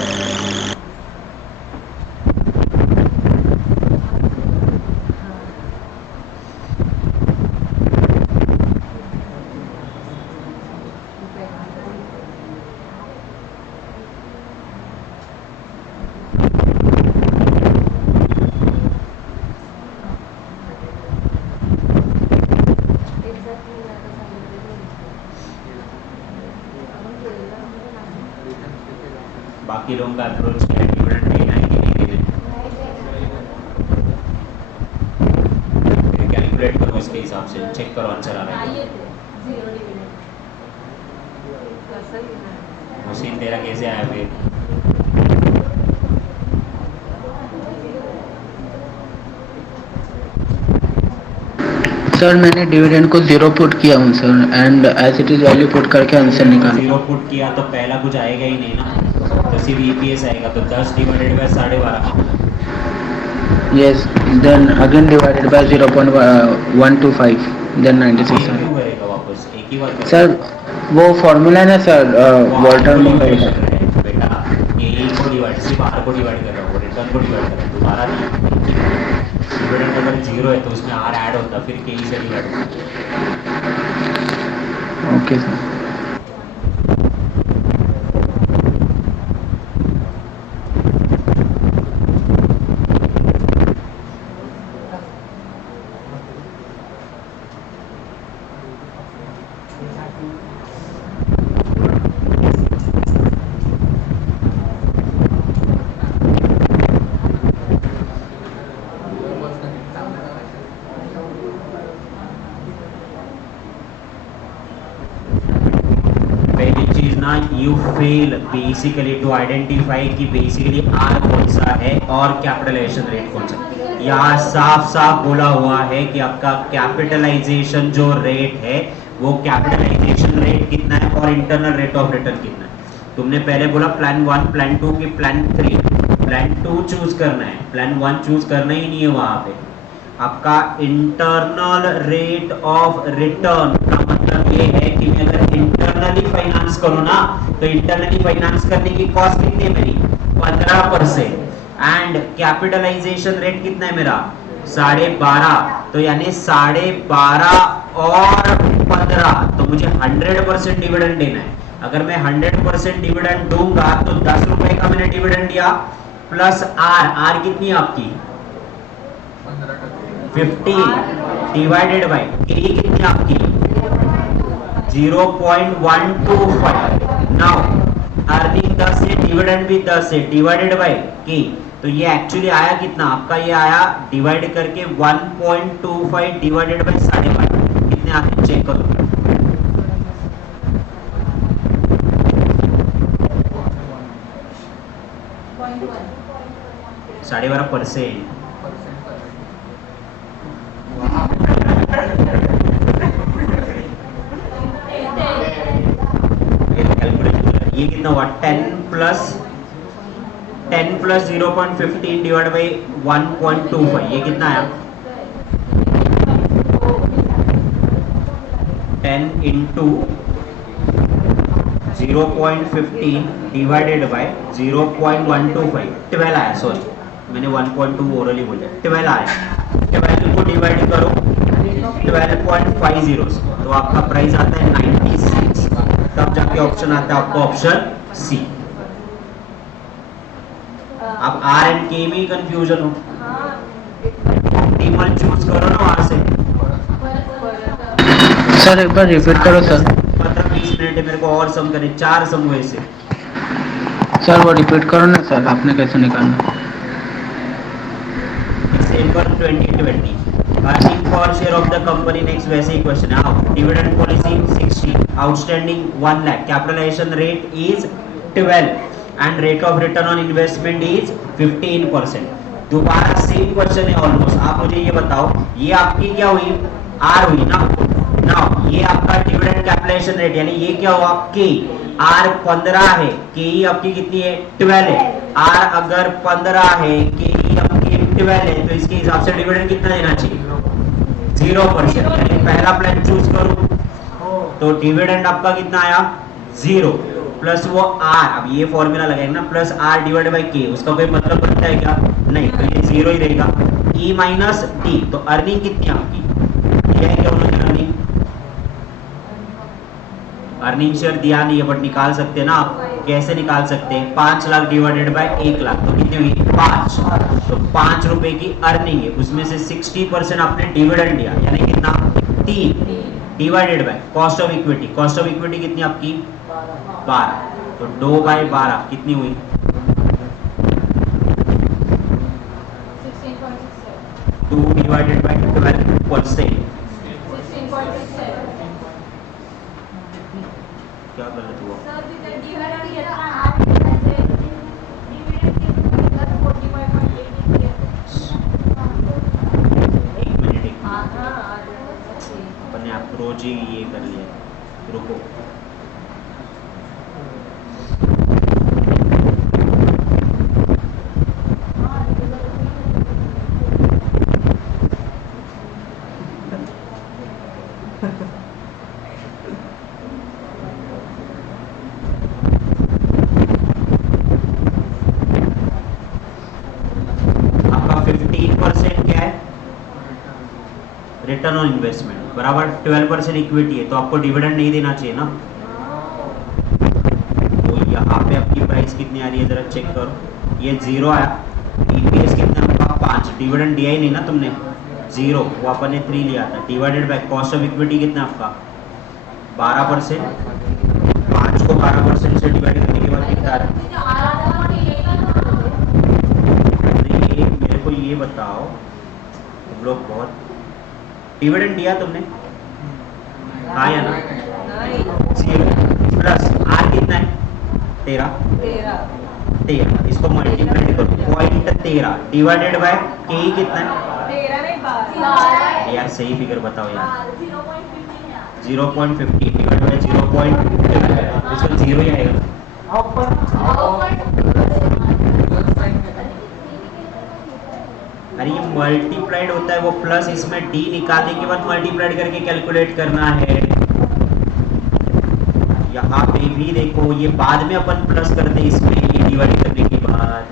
बाकी लोगों का अप्रोच क्या है, डिविडेंड लेना है कि नहीं लेना है? कैलकुलेट करो इसके हिसाब से, चेक करो आंसर आ रहा है। मुसीन तेरा कैसे आया फिर? सर मैंने डिविडेंड को 0 पुट किया हूँ sir, and as it is value put करके आंसर निकाला। 0 पुट किया तो पहला कुछ आएगा ही नहीं ना, तो सिर्फ ईपीएस आएगा, तो 10 divided by 12.5। Yes, then again divided by 0.125, then 96 क्यों sir. करेगा वापस, एक ही बार करेगा। सर वो फॉर्मूला है ना सर, वॉल्टर में डिवाइड कर रहे हैं बेटा, ए को डिवाइड, सिर्फ आर को डिवाइड कर रहा हूँ, रिटर्न को डिवाइड कर रहा हूँ, दोबारा नहीं। डिविडेंड अगर 0 है तो उसमें आर ऐड होता, फिर के से डिवाइड होता। Okay sir. पहली चीज ना, you fail basically to identify कि बेसिकली आर कौन सा है और कैपिटलाइजेशन रेट कौन सा। यहाँ साफ साफ बोला हुआ है कि आपका कैपिटलाइजेशन जो रेट है वो कैपिटलाइजेशन रेट कितना है और इंटरनल रेट ऑफ रिटर्न कितना है। तुमने पहले बोला प्लान 1, प्लान 2 की प्लान 3, प्लान 2 चूज करना है, प्लान 1 चूज करना ही नहीं है। वहां पे आपका इंटरनल रेट ऑफ रिटर्न का मतलब ये है कि मैं अगर इंटरनली फाइनेंस करूं ना, तो इंटरनली फाइनेंस करने की कॉस्ट कितनी है मेरी, 15%, एंड कैपिटलाइजेशन रेट कितना है मेरा, 12.5, तो यानी 12.5 और 15, तो मुझे 100% डिविडेंड देना है। अगर मैं 100% डिविडेंड दूंगा तो 10 रुपए का मैंने डिविडेंड दिया, प्लस आर कितनी है आपकी 50 डिवाइडेड बाय के कितनी आपकी 0.125। नाउ अर्निंग 10 है, डिविडेंड भी 10 है, डिवाइडेड बाय के, तो ये एक्चुअली आया कितना आपका, ये आया डिवाइड करके 1.25 डिवाइडेड बाय 12.5, कितने आते चेक करो। 12.5%। ये कितना हुआ, 10 प्लस 0.15 डिवाइड बाई 1.25, ये कितना आया 10 इंटू 0.15 डिवाइडेड बाय 0.125, 12 आया, सॉरी मैंने 1.2 ओरली बोल दिया, 12 आया। 12 को डिवाइड करो 12.50, तो आपका प्राइस आता है 96, तब जाके ऑप्शन आता है आपका ऑप्शन सी। अब आर एंड के में कंफ्यूजन हो, ऑप्टिमल चूज करो ना वहां से। सर एक बार रिपीट करो सर। 15-20 मिनट है मेरे को और सम करने, 4 सम हुए से। सर वो रिपीट करो ना सर, आपने कैसे निकालना। December 2020, earning per share of the company, next वैसे ही क्वेश्चन है। Dividend policy 60, outstanding 1 lakh, capitalisation rate is 12 and rate of return on investment is 15%। दोबारा सेम क्वेश्चन है ऑलमोस्ट। आप मुझे ये बताओ, ये आपकी क्या हुई, आर हुई ना, नाउ ये आपका डिविडेंड कैपिटलाइजेशन रेट, यानी ये क्या हुआ के, आर 15 है, के आपकी कितनी है 12 है। आर अगर 15 है, के आपकी 12 है, तो इसके हिसाब से डिविडेंड कितना देना चाहिए 0%। यानी पहला प्लान चूज करो तो डिविडेंड आपका कितना आया 0 प्लस वो आर, अब ये फॉर्मूला लगाएंगे ना, प्लस आर डिवाइड बाई के, उसका कोई मतलब बनता है क्या, नहीं, तो ये 0 ही रहेगा। ई माइनस डी, तो अर्निंग कितनी आपकी दिया है क्या उन्होंने अर्निंग, अर्निंग शेयर दिया नहीं है बट निकाल सकते ना आप, कैसे निकाल सकते हैं, 5 लाख डिवाइडेड बाय 1 लाख, तो कितनी हुई 5, तो 5 रुपए की अर्निंग है, उसमें से 60% आपने डिविडेंड दिया, यानी कितना 3 divided by cost of equity, cost of equity कितनी आपकी 12, तो 2/12 कितनी हुई 2 डिवाइडेड बाय 12%। क्या गलत हुआ, एक मिनट अपने आप रोज ही ये कर लिया, रुको आपका 15% क्या है रिटर्न ऑन इन्वेस्टमेंट, बराबर 12% इक्विटी है, तो आपको डिविडेंड नहीं देना चाहिए ना, तो यहाँ पे आपकी प्राइस कितनी आ रही है जरा चेक करो, ये 0 आया, ईपीएस कितना आपका 5, डिविडेंड दिया ही नहीं ना तुमने 0, वो अपन ने 3 लिया था, divided by cost of equity कितना आपका 12%, 5 को 12% से डिवाइड करने के बाद कितना आ रहा है, मेरे को ये बताओ तुम लोग बहुत डिविडेंड दिया तुमने, हाँ या ना, 0 प्लस आर कितना है 13, इसको मल्टीप्लाई करो 0.13 डिवाइडेड बाय के कितना है, यार सही फिगर बताओ यार, 0.50 डिवाइड बाय 0.12, इसको 0 ही आएगा, अरे ये मल्टीप्लाइड होता है वो प्लस, इसमें डी निकालने के बाद मल्टीप्लाइड करके कैलकुलेट करना है, यहाँ पे भी देखो ये बाद में अपन प्लस करते हैं, इसमें ये डिवाइड करने के बाद,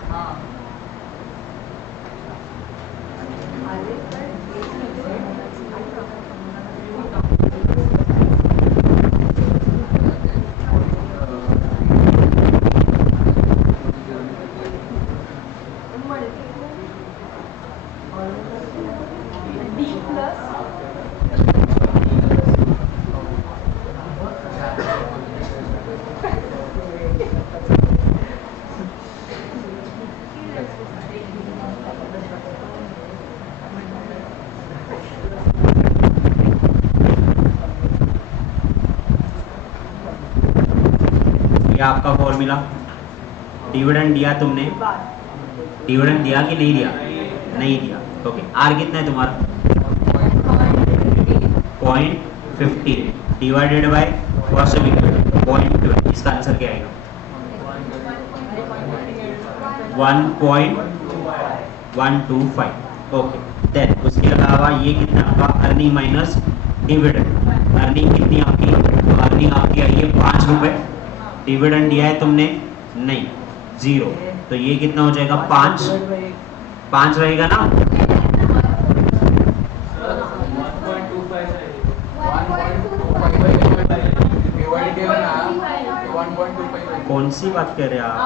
ये आपका फॉर्मूला, डिविडेंड दिया तुमने, डिविडेंड दिया कि नहीं दिया, नहीं दिया, ओके, आर कितना है तुम्हारा 0.15 divided by cost of equity 0.12, इसका आंसर क्या आएगा 1.125, ओके। देन उसके अलावा ये कितना आपका अर्निंग माइनस डिविडेंड, अर्निंग कितनी आपकी, तो अर्निंग आपकी आई है 5 रुपए, डिविडेंड दिया है तुमने नहीं 0, तो ये कितना हो जाएगा 5 रहेगा ना, कौन सी बात कर रहे हैं आप,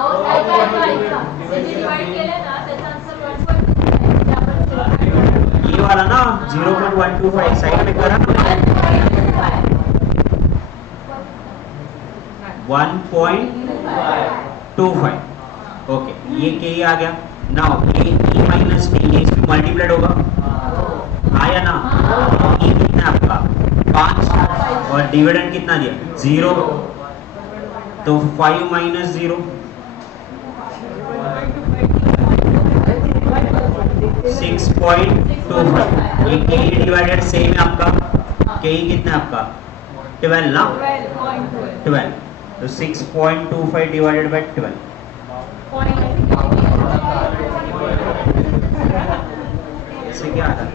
ये वाला ना 0.125 साइड में करा 1.25, ओके, ये के आ गया, नाउ ये ई माइनस डी, ये इसमें मल्टीप्लाइड होगा, हाँ या ना, ई कितना आपका 5 और डिविडेंड कितना दिया 0, तो 5 माइनस 0 6.25, ये के डिवाइडेड सेम है आपका, के कितना है आपका 12 ना 12, तो 6.25 डिवाइडेड बाय 12 इससे क्या आता है?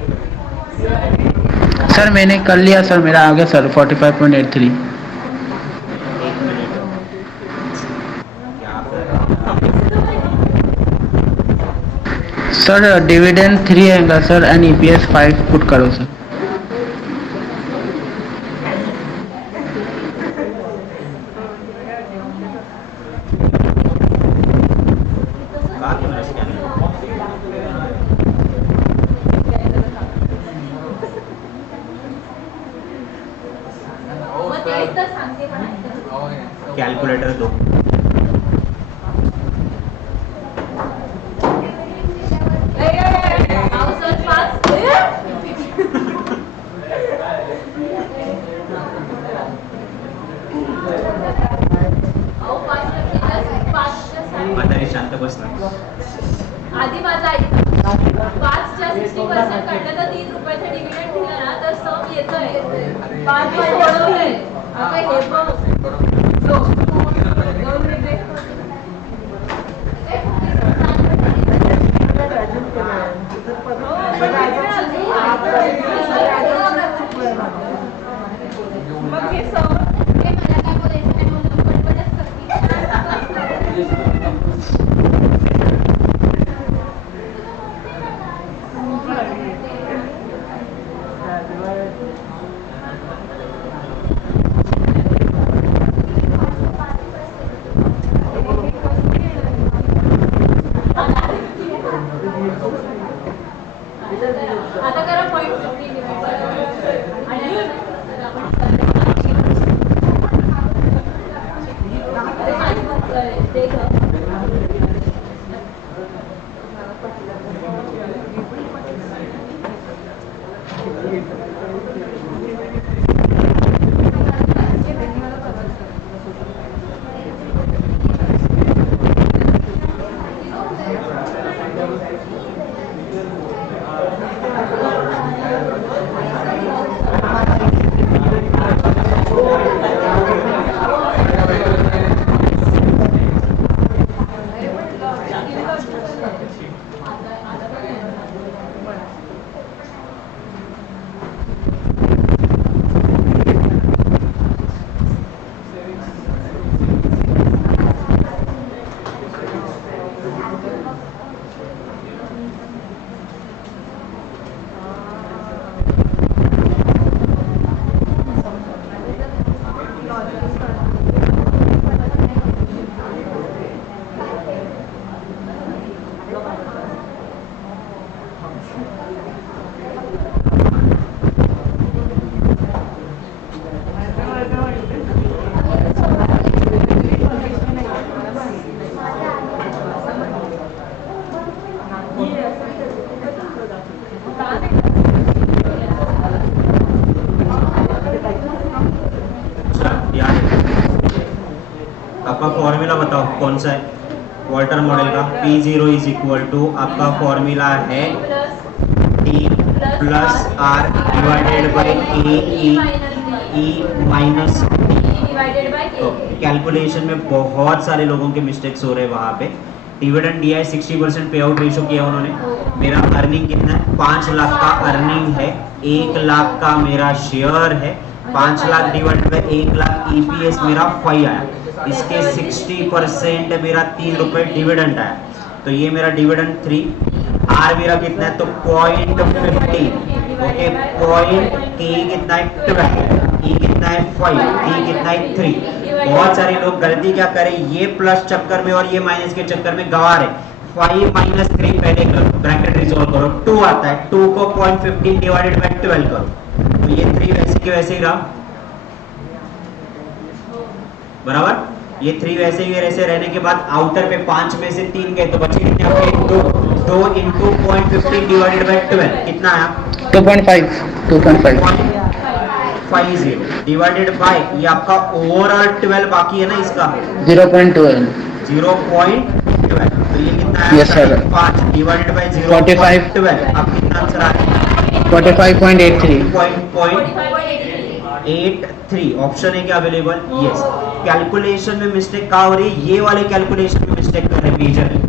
सर मैंने कर लिया सर, मेरा आ गया सर 45.83। एक मिनट, क्या कर रहा है? सर डिविडेंड 3 आएगा सर एंड EPS 5 पुट करो सर। कहा कि मेरा स्कैनर मग तेच तर सांगते पण ऐका. कैलकुलेटर दो. पावसात पाच अहो, पाचच्या साठ. म्हातारी शांत बस ना. आधी माझा ऐका. 5च्या 60% काढलं तर 3 रुपयाचं डिव्हिडंड दिलं ना तर सम येतोय. 5 सोडवलंय. आता हे बघ. मग हे सम हे मला काय बोलायचं नाही म्हणून पटपटच आता करा पॉईंट 15 आणि आपका फॉर्मूला बताओ कौन सा है वॉल्टर मॉडल का. P0 इज इक्वल टू आपका फॉर्मूला है T plus R divided by E minus T. Divided by तो कैलकुलेशन में बहुत सारे लोगों के मिस्टेक्स हो रहे हैं वहाँ पे. डिविडेंड दिया है 60% पे आउट रेशो किया उन्होंने. मेरा अर्निंग कितना है? 5 लाख का अर्निंग है. 1 लाख का मेरा शेयर है. 5 lakh divide by 1 lakh EPS मेरा 5 आया. इसके 60% मेरा 3 रुपए डिविडेंड आया. तो ये मेरा डिविडेंड 3. आर मेरा कितना है? तो 0.50. ओके, पॉइंट के कितना है? 12. ई कितना है? 5. डी कितना है? 3. बहुत सारे लोग गलती क्या करें, ये प्लस चक्कर में और ये माइनस के चक्कर में गवा रहे. 5 माइनस 3 पहले करो, ब्रैकेट रिजॉल्व करो, 2 आता है. 2 को 0.15 डिवाइडेड बाय 12 करो, तो ये 3 वैसे के वैसे ही रहा. बराबर. ये 3 वैसे ही वैसे रहने के बाद आउटर पे 5 में से 3 गए तो बचे कितने आपके? 2 इंटू 0.15 डिवाइडेड बाय 12 कितना आया? 2.5 50 डिवाइडेड बाय ये आपका ओवरऑल 12 बाकी है ना इसका 0.12. 0.12. तो ये कितना आया? Yes, sir. 5 divided by 45. 0.12. अब कितना आंसर आ गया? 45.83. पॉइंट 45.83. 8.3 ऑप्शन है क्या अवेलेबल? यस। कैलकुलेशन में मिस्टेक कहाँ हो रही है? ये वाले कैलकुलेशन में मिस्टेक कर रहे हैं मेजरली।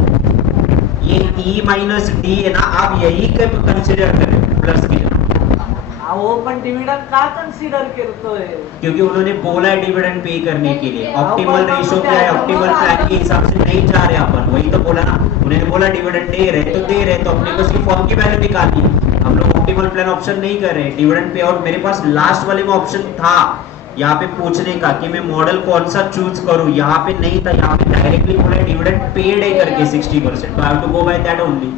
ये E माइनस डी है ना, आप यही कंसिडर करें प्लस की जगह, अहो पण डिव्हिडंड का कन्सिडर करतोय? क्योंकि उन्होंने बोला है डिविडेंड पे करने के लिए। ऑप्टिमल रेशो क्या है? ऑप्टिमल प्लान के हिसाब से नहीं जा रहे अपन, वही तो बोला ना। उन्होंने बोला डिविडेंड दे रहे तो अपने को सिर्फ फॉर्म की वैल्यू निकालनी है। हम लोग ऑप्टिमल प्लान ऑप्शन नहीं कर रहे। डिविडेंड पे आउट मेरे पास लास्ट वाले में ऑप्शन था यहाँ पे पूछने का कि मैं मॉडल कौन सा चूज करूं, यहाँ पे नहीं था। यहाँ पे डायरेक्टली बोला डिविडेंड पेड है करके 60%, तो I have to go by that only.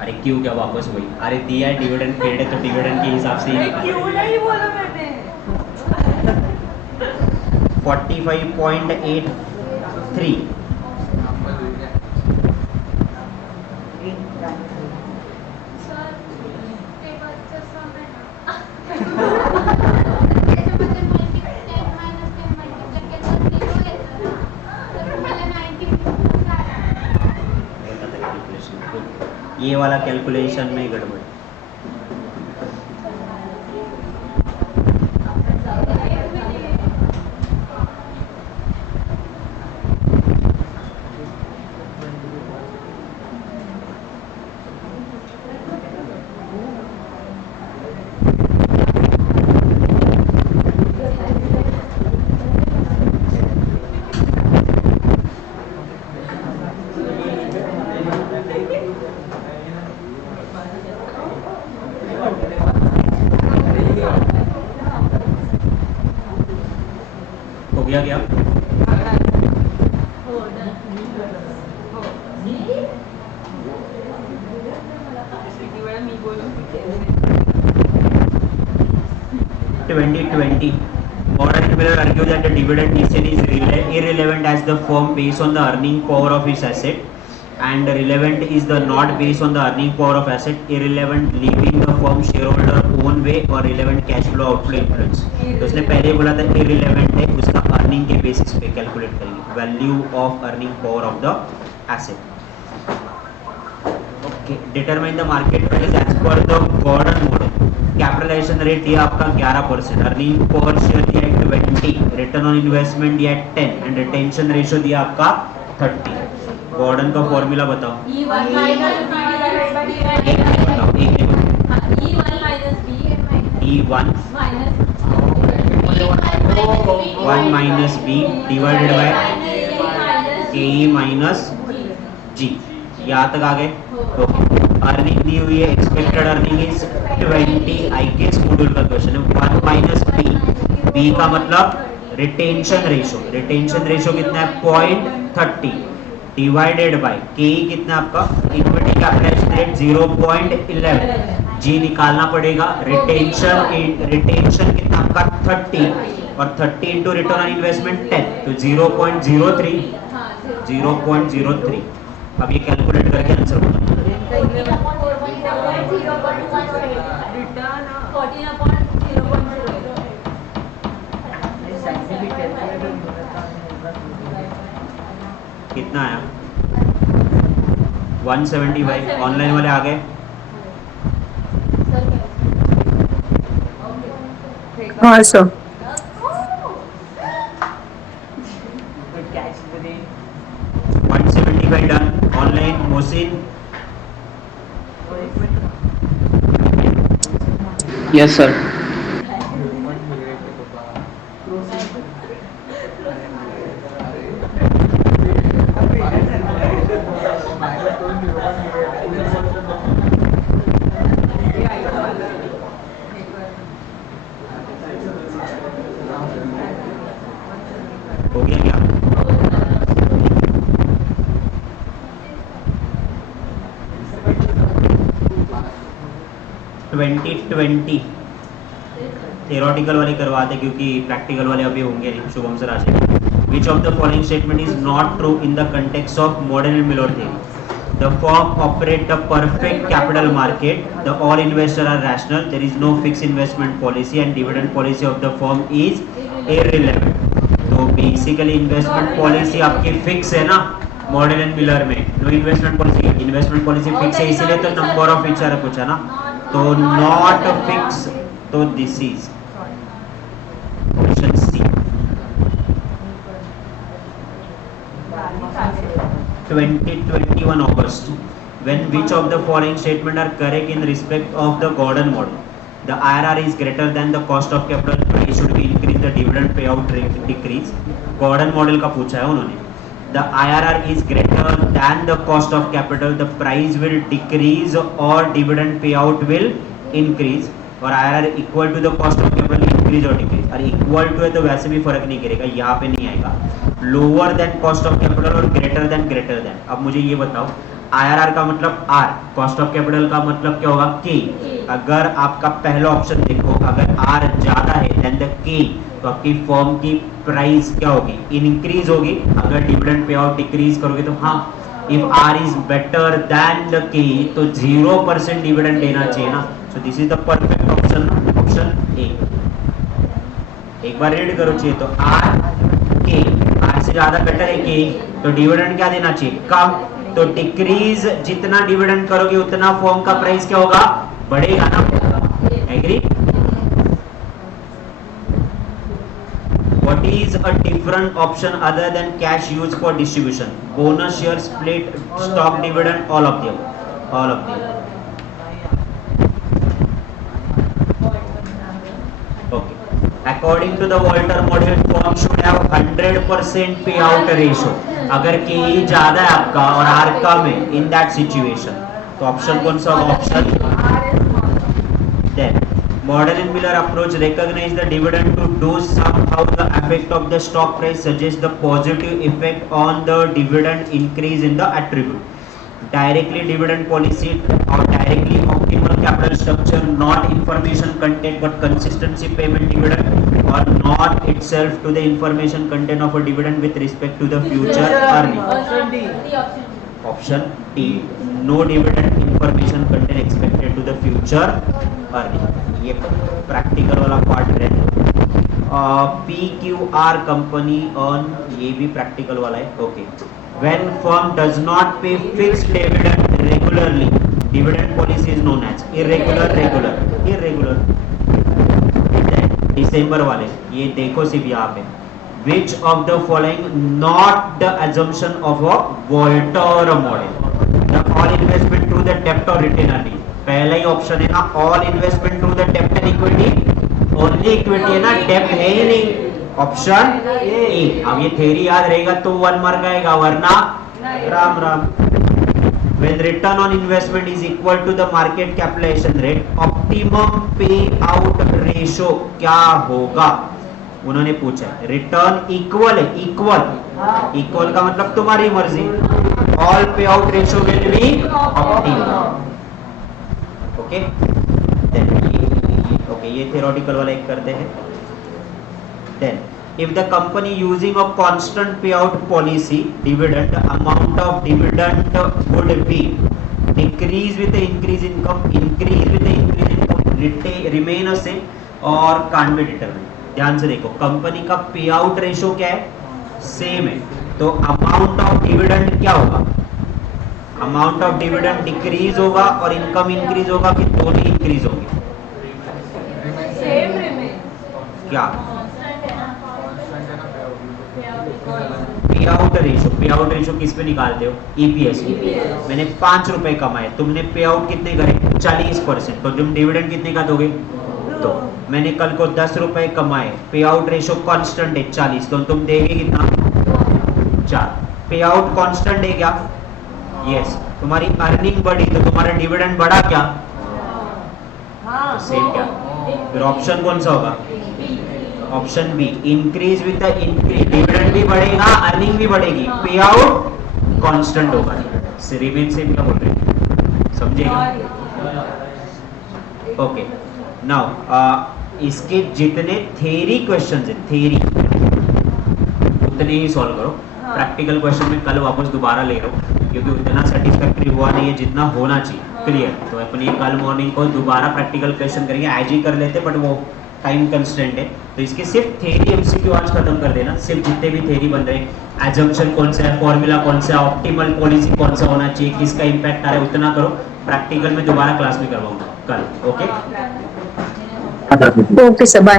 अरे क्यों, क्या वापस वही? अरे दिया है डिविडेंड पेड है तो डिविडेंड के हिसाब से ही क्यों नहीं बोला मैंने? 45.83। सर पेपरचं सम आहे ना. त्याच्यामध्ये मल्टिप्लाय 10 मायनस 10 मल्टिप्लाय केलं तर 0 येतं ना. तर तुम्हाला 90 ये वाला कैलकुलेशन में गड़बड़। हो गया क्या? हो डन. किती वेळा मी बोलून 2020. Gordon and Miller argue that the dividend decision is irrelevant as the firm based on the earning power of its asset, and relevant is the not based on the earning power of asset, irrelevant leaving the firm shareholder own way, or relevant cash flow outflow influence. तो उसने पहले बोला था irrelevant है, उसका अर्निंग के बेसिस पे कैलकुलेट करेंगे value of earning power of the asset. Okay, determine the market price as per the Gordon model. Capitalisation rate दिया आपका 11%, अर्निंग पर शेयर दिया है 20, रिटर्न ऑन इन्वेस्टमेंट दिया है 10 एंड रिटेंशन रेशियो दिया आपका 30। गॉर्डन का फॉर्मूला बताओ। E1 minus B divided by एक नहीं बताओ, एक नहीं बताओ। हाँ, E1 minus B E1 minus 1 minus B divided by AE minus G। यहाँ तक आ गए? ओके, अर्निंग दी हुई है, expected earning is 20। IKS module का क्वेश्चन है। 1 माइनस बी का मतलब रिटेंशन रेशो। रिटेंशन रेशो कितना है? 0.30 डिवाइडेड बाय के कितना आपका इक्विटी कैपिटलाइजेशन रेट 0.11। जी निकालना पड़ेगा। रिटेंशन कितना आपका 30 और 30 इंटू रिटर्न ऑन इन्वेस्टमेंट 10, तो 0.03। 0.03। अब ये कैलकुलेट करके आंसर बताओ। रिटर्न 14.0.08. कितना आया? 175। ऑनलाइन वाले आ गए? हाँ सर। कॅश तरी 175 done. Online Mohsin yes sir. हो गया क्या? ट्वेंटी थेरोटिकल वाले करवाते क्योंकि प्रैक्टिकल वाले अभी होंगे नहीं। शुभम सर आज which of the following statement is not true in the context of modern and Miller theory? The firm operate a perfect capital market. The all investors are rational. There is no fixed investment policy and dividend policy of the firm is irrelevant. तो बेसिकली इन्वेस्टमेंट पॉलिसी आपकी फिक्स है ना मॉडर्न एंड मिलर में। No investment policy, investment policy fix है, इसीलिए तो नंबर ऑफ विचार पूछा ना। तो नॉट फिक्स, तो this is option C. 2021 August. When which of the following statement are correct in respect of the Gordon model? The IRR is greater than the cost of capital, price should be increased, the dividend payout rate decrease. Gordon model का पूछा है उन्होंने. The IRR is greater than the cost of capital, the price will decrease or dividend payout will increase. और IRR equal to the cost of capital increase और decrease. अरे equal to है तो वैसे भी फर्क नहीं करेगा, यहाँ पे नहीं आएगा. Lower than cost of capital और greater than. अब मुझे ये बताओ, IRR का मतलब R, cost of capital का मतलब क्या होगा K. अगर आपका पहला ऑप्शन देखो, अगर R ज्यादा है देन द K, तो आपकी फर्म की प्राइस क्या होगी, इंक्रीज होगी. अगर डिविडेंड पे आउट डिक्रीज करोगे तो हाँ, if R is better than the K, तो 0% डिविडेंड देना चाहिए ना. So this is the perfect option, option A. एक बार रीड करो चाहिए तो R से ज्यादा बेटर है K, तो डिविडेंड क्या देना चाहिए, कम. तो डिक्रीज जितना डिविडेंड करोगे उतना फर्म का प्राइस क्या होगा, बढ़ेगा ना. Agree? What is a different option other than cash used for distribution? Bonus, share, split, stock dividend, all of them. All of them. Okay. According to the Walter model, firm should have 100% payout ratio. अगर K ज्यादा है आपका और R कम है, in that situation, तो ऑप्शन कौन सा होगा, option. Then Model and Miller approach recognize the dividend to do somehow the effect of the stock price suggests the positive effect on the dividend increase in the attribute. Directly dividend policy or directly optimal capital structure, not information content but consistency payment dividend, or not itself to the information content of a dividend with respect to the future earning. Option D. No dividend information content expected to the future earning. ये प्रैक्टिकल वाला पार्ट रहता. PQR कंपनी अर्न, ये भी प्रैक्टिकल वाला है. Okay. When firm does not pay fixed dividend regularly, dividend policy is known as irregular. दिसंबर वाले ये देखो सिर्फ यहाँ पे. Which of the following not the assumption of a Walter model? The all investment through the debt or return earning. पहला ही ऑप्शन है ना, ऑल इन्वेस्टमेंट थ्रू द डेब्ट एंड इक्विटी. ओनली इक्विटी है ना, डेब्ट है ही नहीं. Option A. अब ये थ्योरी याद रहेगा तो 1 मार्क आएगा, वरना Ram Ram. When return on investment is equal to the market capitalization rate, optimum payout ratio क्या होगा, उन्होंने पूछा. रिटर्न इक्वल है, इक्वल का मतलब तुम्हारी मर्जी. ऑल पे out ratio will be optimum. Okay. Okay, ये थ्योरेटिकल वाला एक करते हैं. Then if the company using a constant payout policy, dividend amount of dividend would be decrease with the increase income, increase with the increase income, remain a same और can't be determined. ध्यान से देखो, कंपनी का पे आउट रेशियो क्या है, सेम है, तो अमाउंट ऑफ डिविडेंड क्या होगा, अमाउंट ऑफ डिविडेंड डिक्रीज होगा और इनकम इंक्रीज होगा कि दोनों इंक्रीज होंगे, क्या पे आउट रेशियो किस पे निकालते हो, ईपीएस. मैंने 5 रुपए कमाए, तुमने पे आउट कितने करे 40%, तो तुम डिविडेंड कितने का दोगे, तो मैंने कल को 10 रुपए कमाए, पे आउट रेशियो कांस्टेंट है 40, तो तुम देंगे कितना 4. पे आउट कांस्टेंट है क्या, यस. तुम्हारी अर्निंग बढ़ी तो तुम्हारा डिविडेंड बढ़ा क्या, तो सेम क्या. फिर ऑप्शन कौन सा होगा, option B. Increase with the increase, dividend भी बढ़ेगा, अर्निंग भी बढ़ेगी, पे आउट कांस्टेंट होगा. रिमेन सेम क्या बोल रहे हैं, समझेगा. ओके. नाउ इसके जितने थ्योरी क्वेश्चंस हैं, थ्योरी उतने ही सॉल्व करो. प्रैक्टिकल क्वेश्चन में कल वापस दोबारा ले रहा हूँ क्योंकि उतना सेटिस्फैक्टरी हुआ नहीं है जितना होना चाहिए. क्लियर. तो अपन ये कल मॉर्निंग को दोबारा प्रैक्टिकल क्वेश्चन करेंगे, एज ही कर लेते बट वो टाइम कंस्टेंट है. तो इसके सिर्फ थ्योरी एमसीक्यू आज खत्म कर देना, सिर्फ जितने भी थ्योरी बन रहे हैं, एजम्पशन कौन सा है, फॉर्मूला कौन सा है, ऑप्टिमल पॉलिसी कौन सा होना चाहिए, किसका इम्पैक्ट आ रहा है, उतना करो। प्रैक्टिकल में दोबारा क्लास में करवाऊंगा कल, ओके। Okay sir, bye.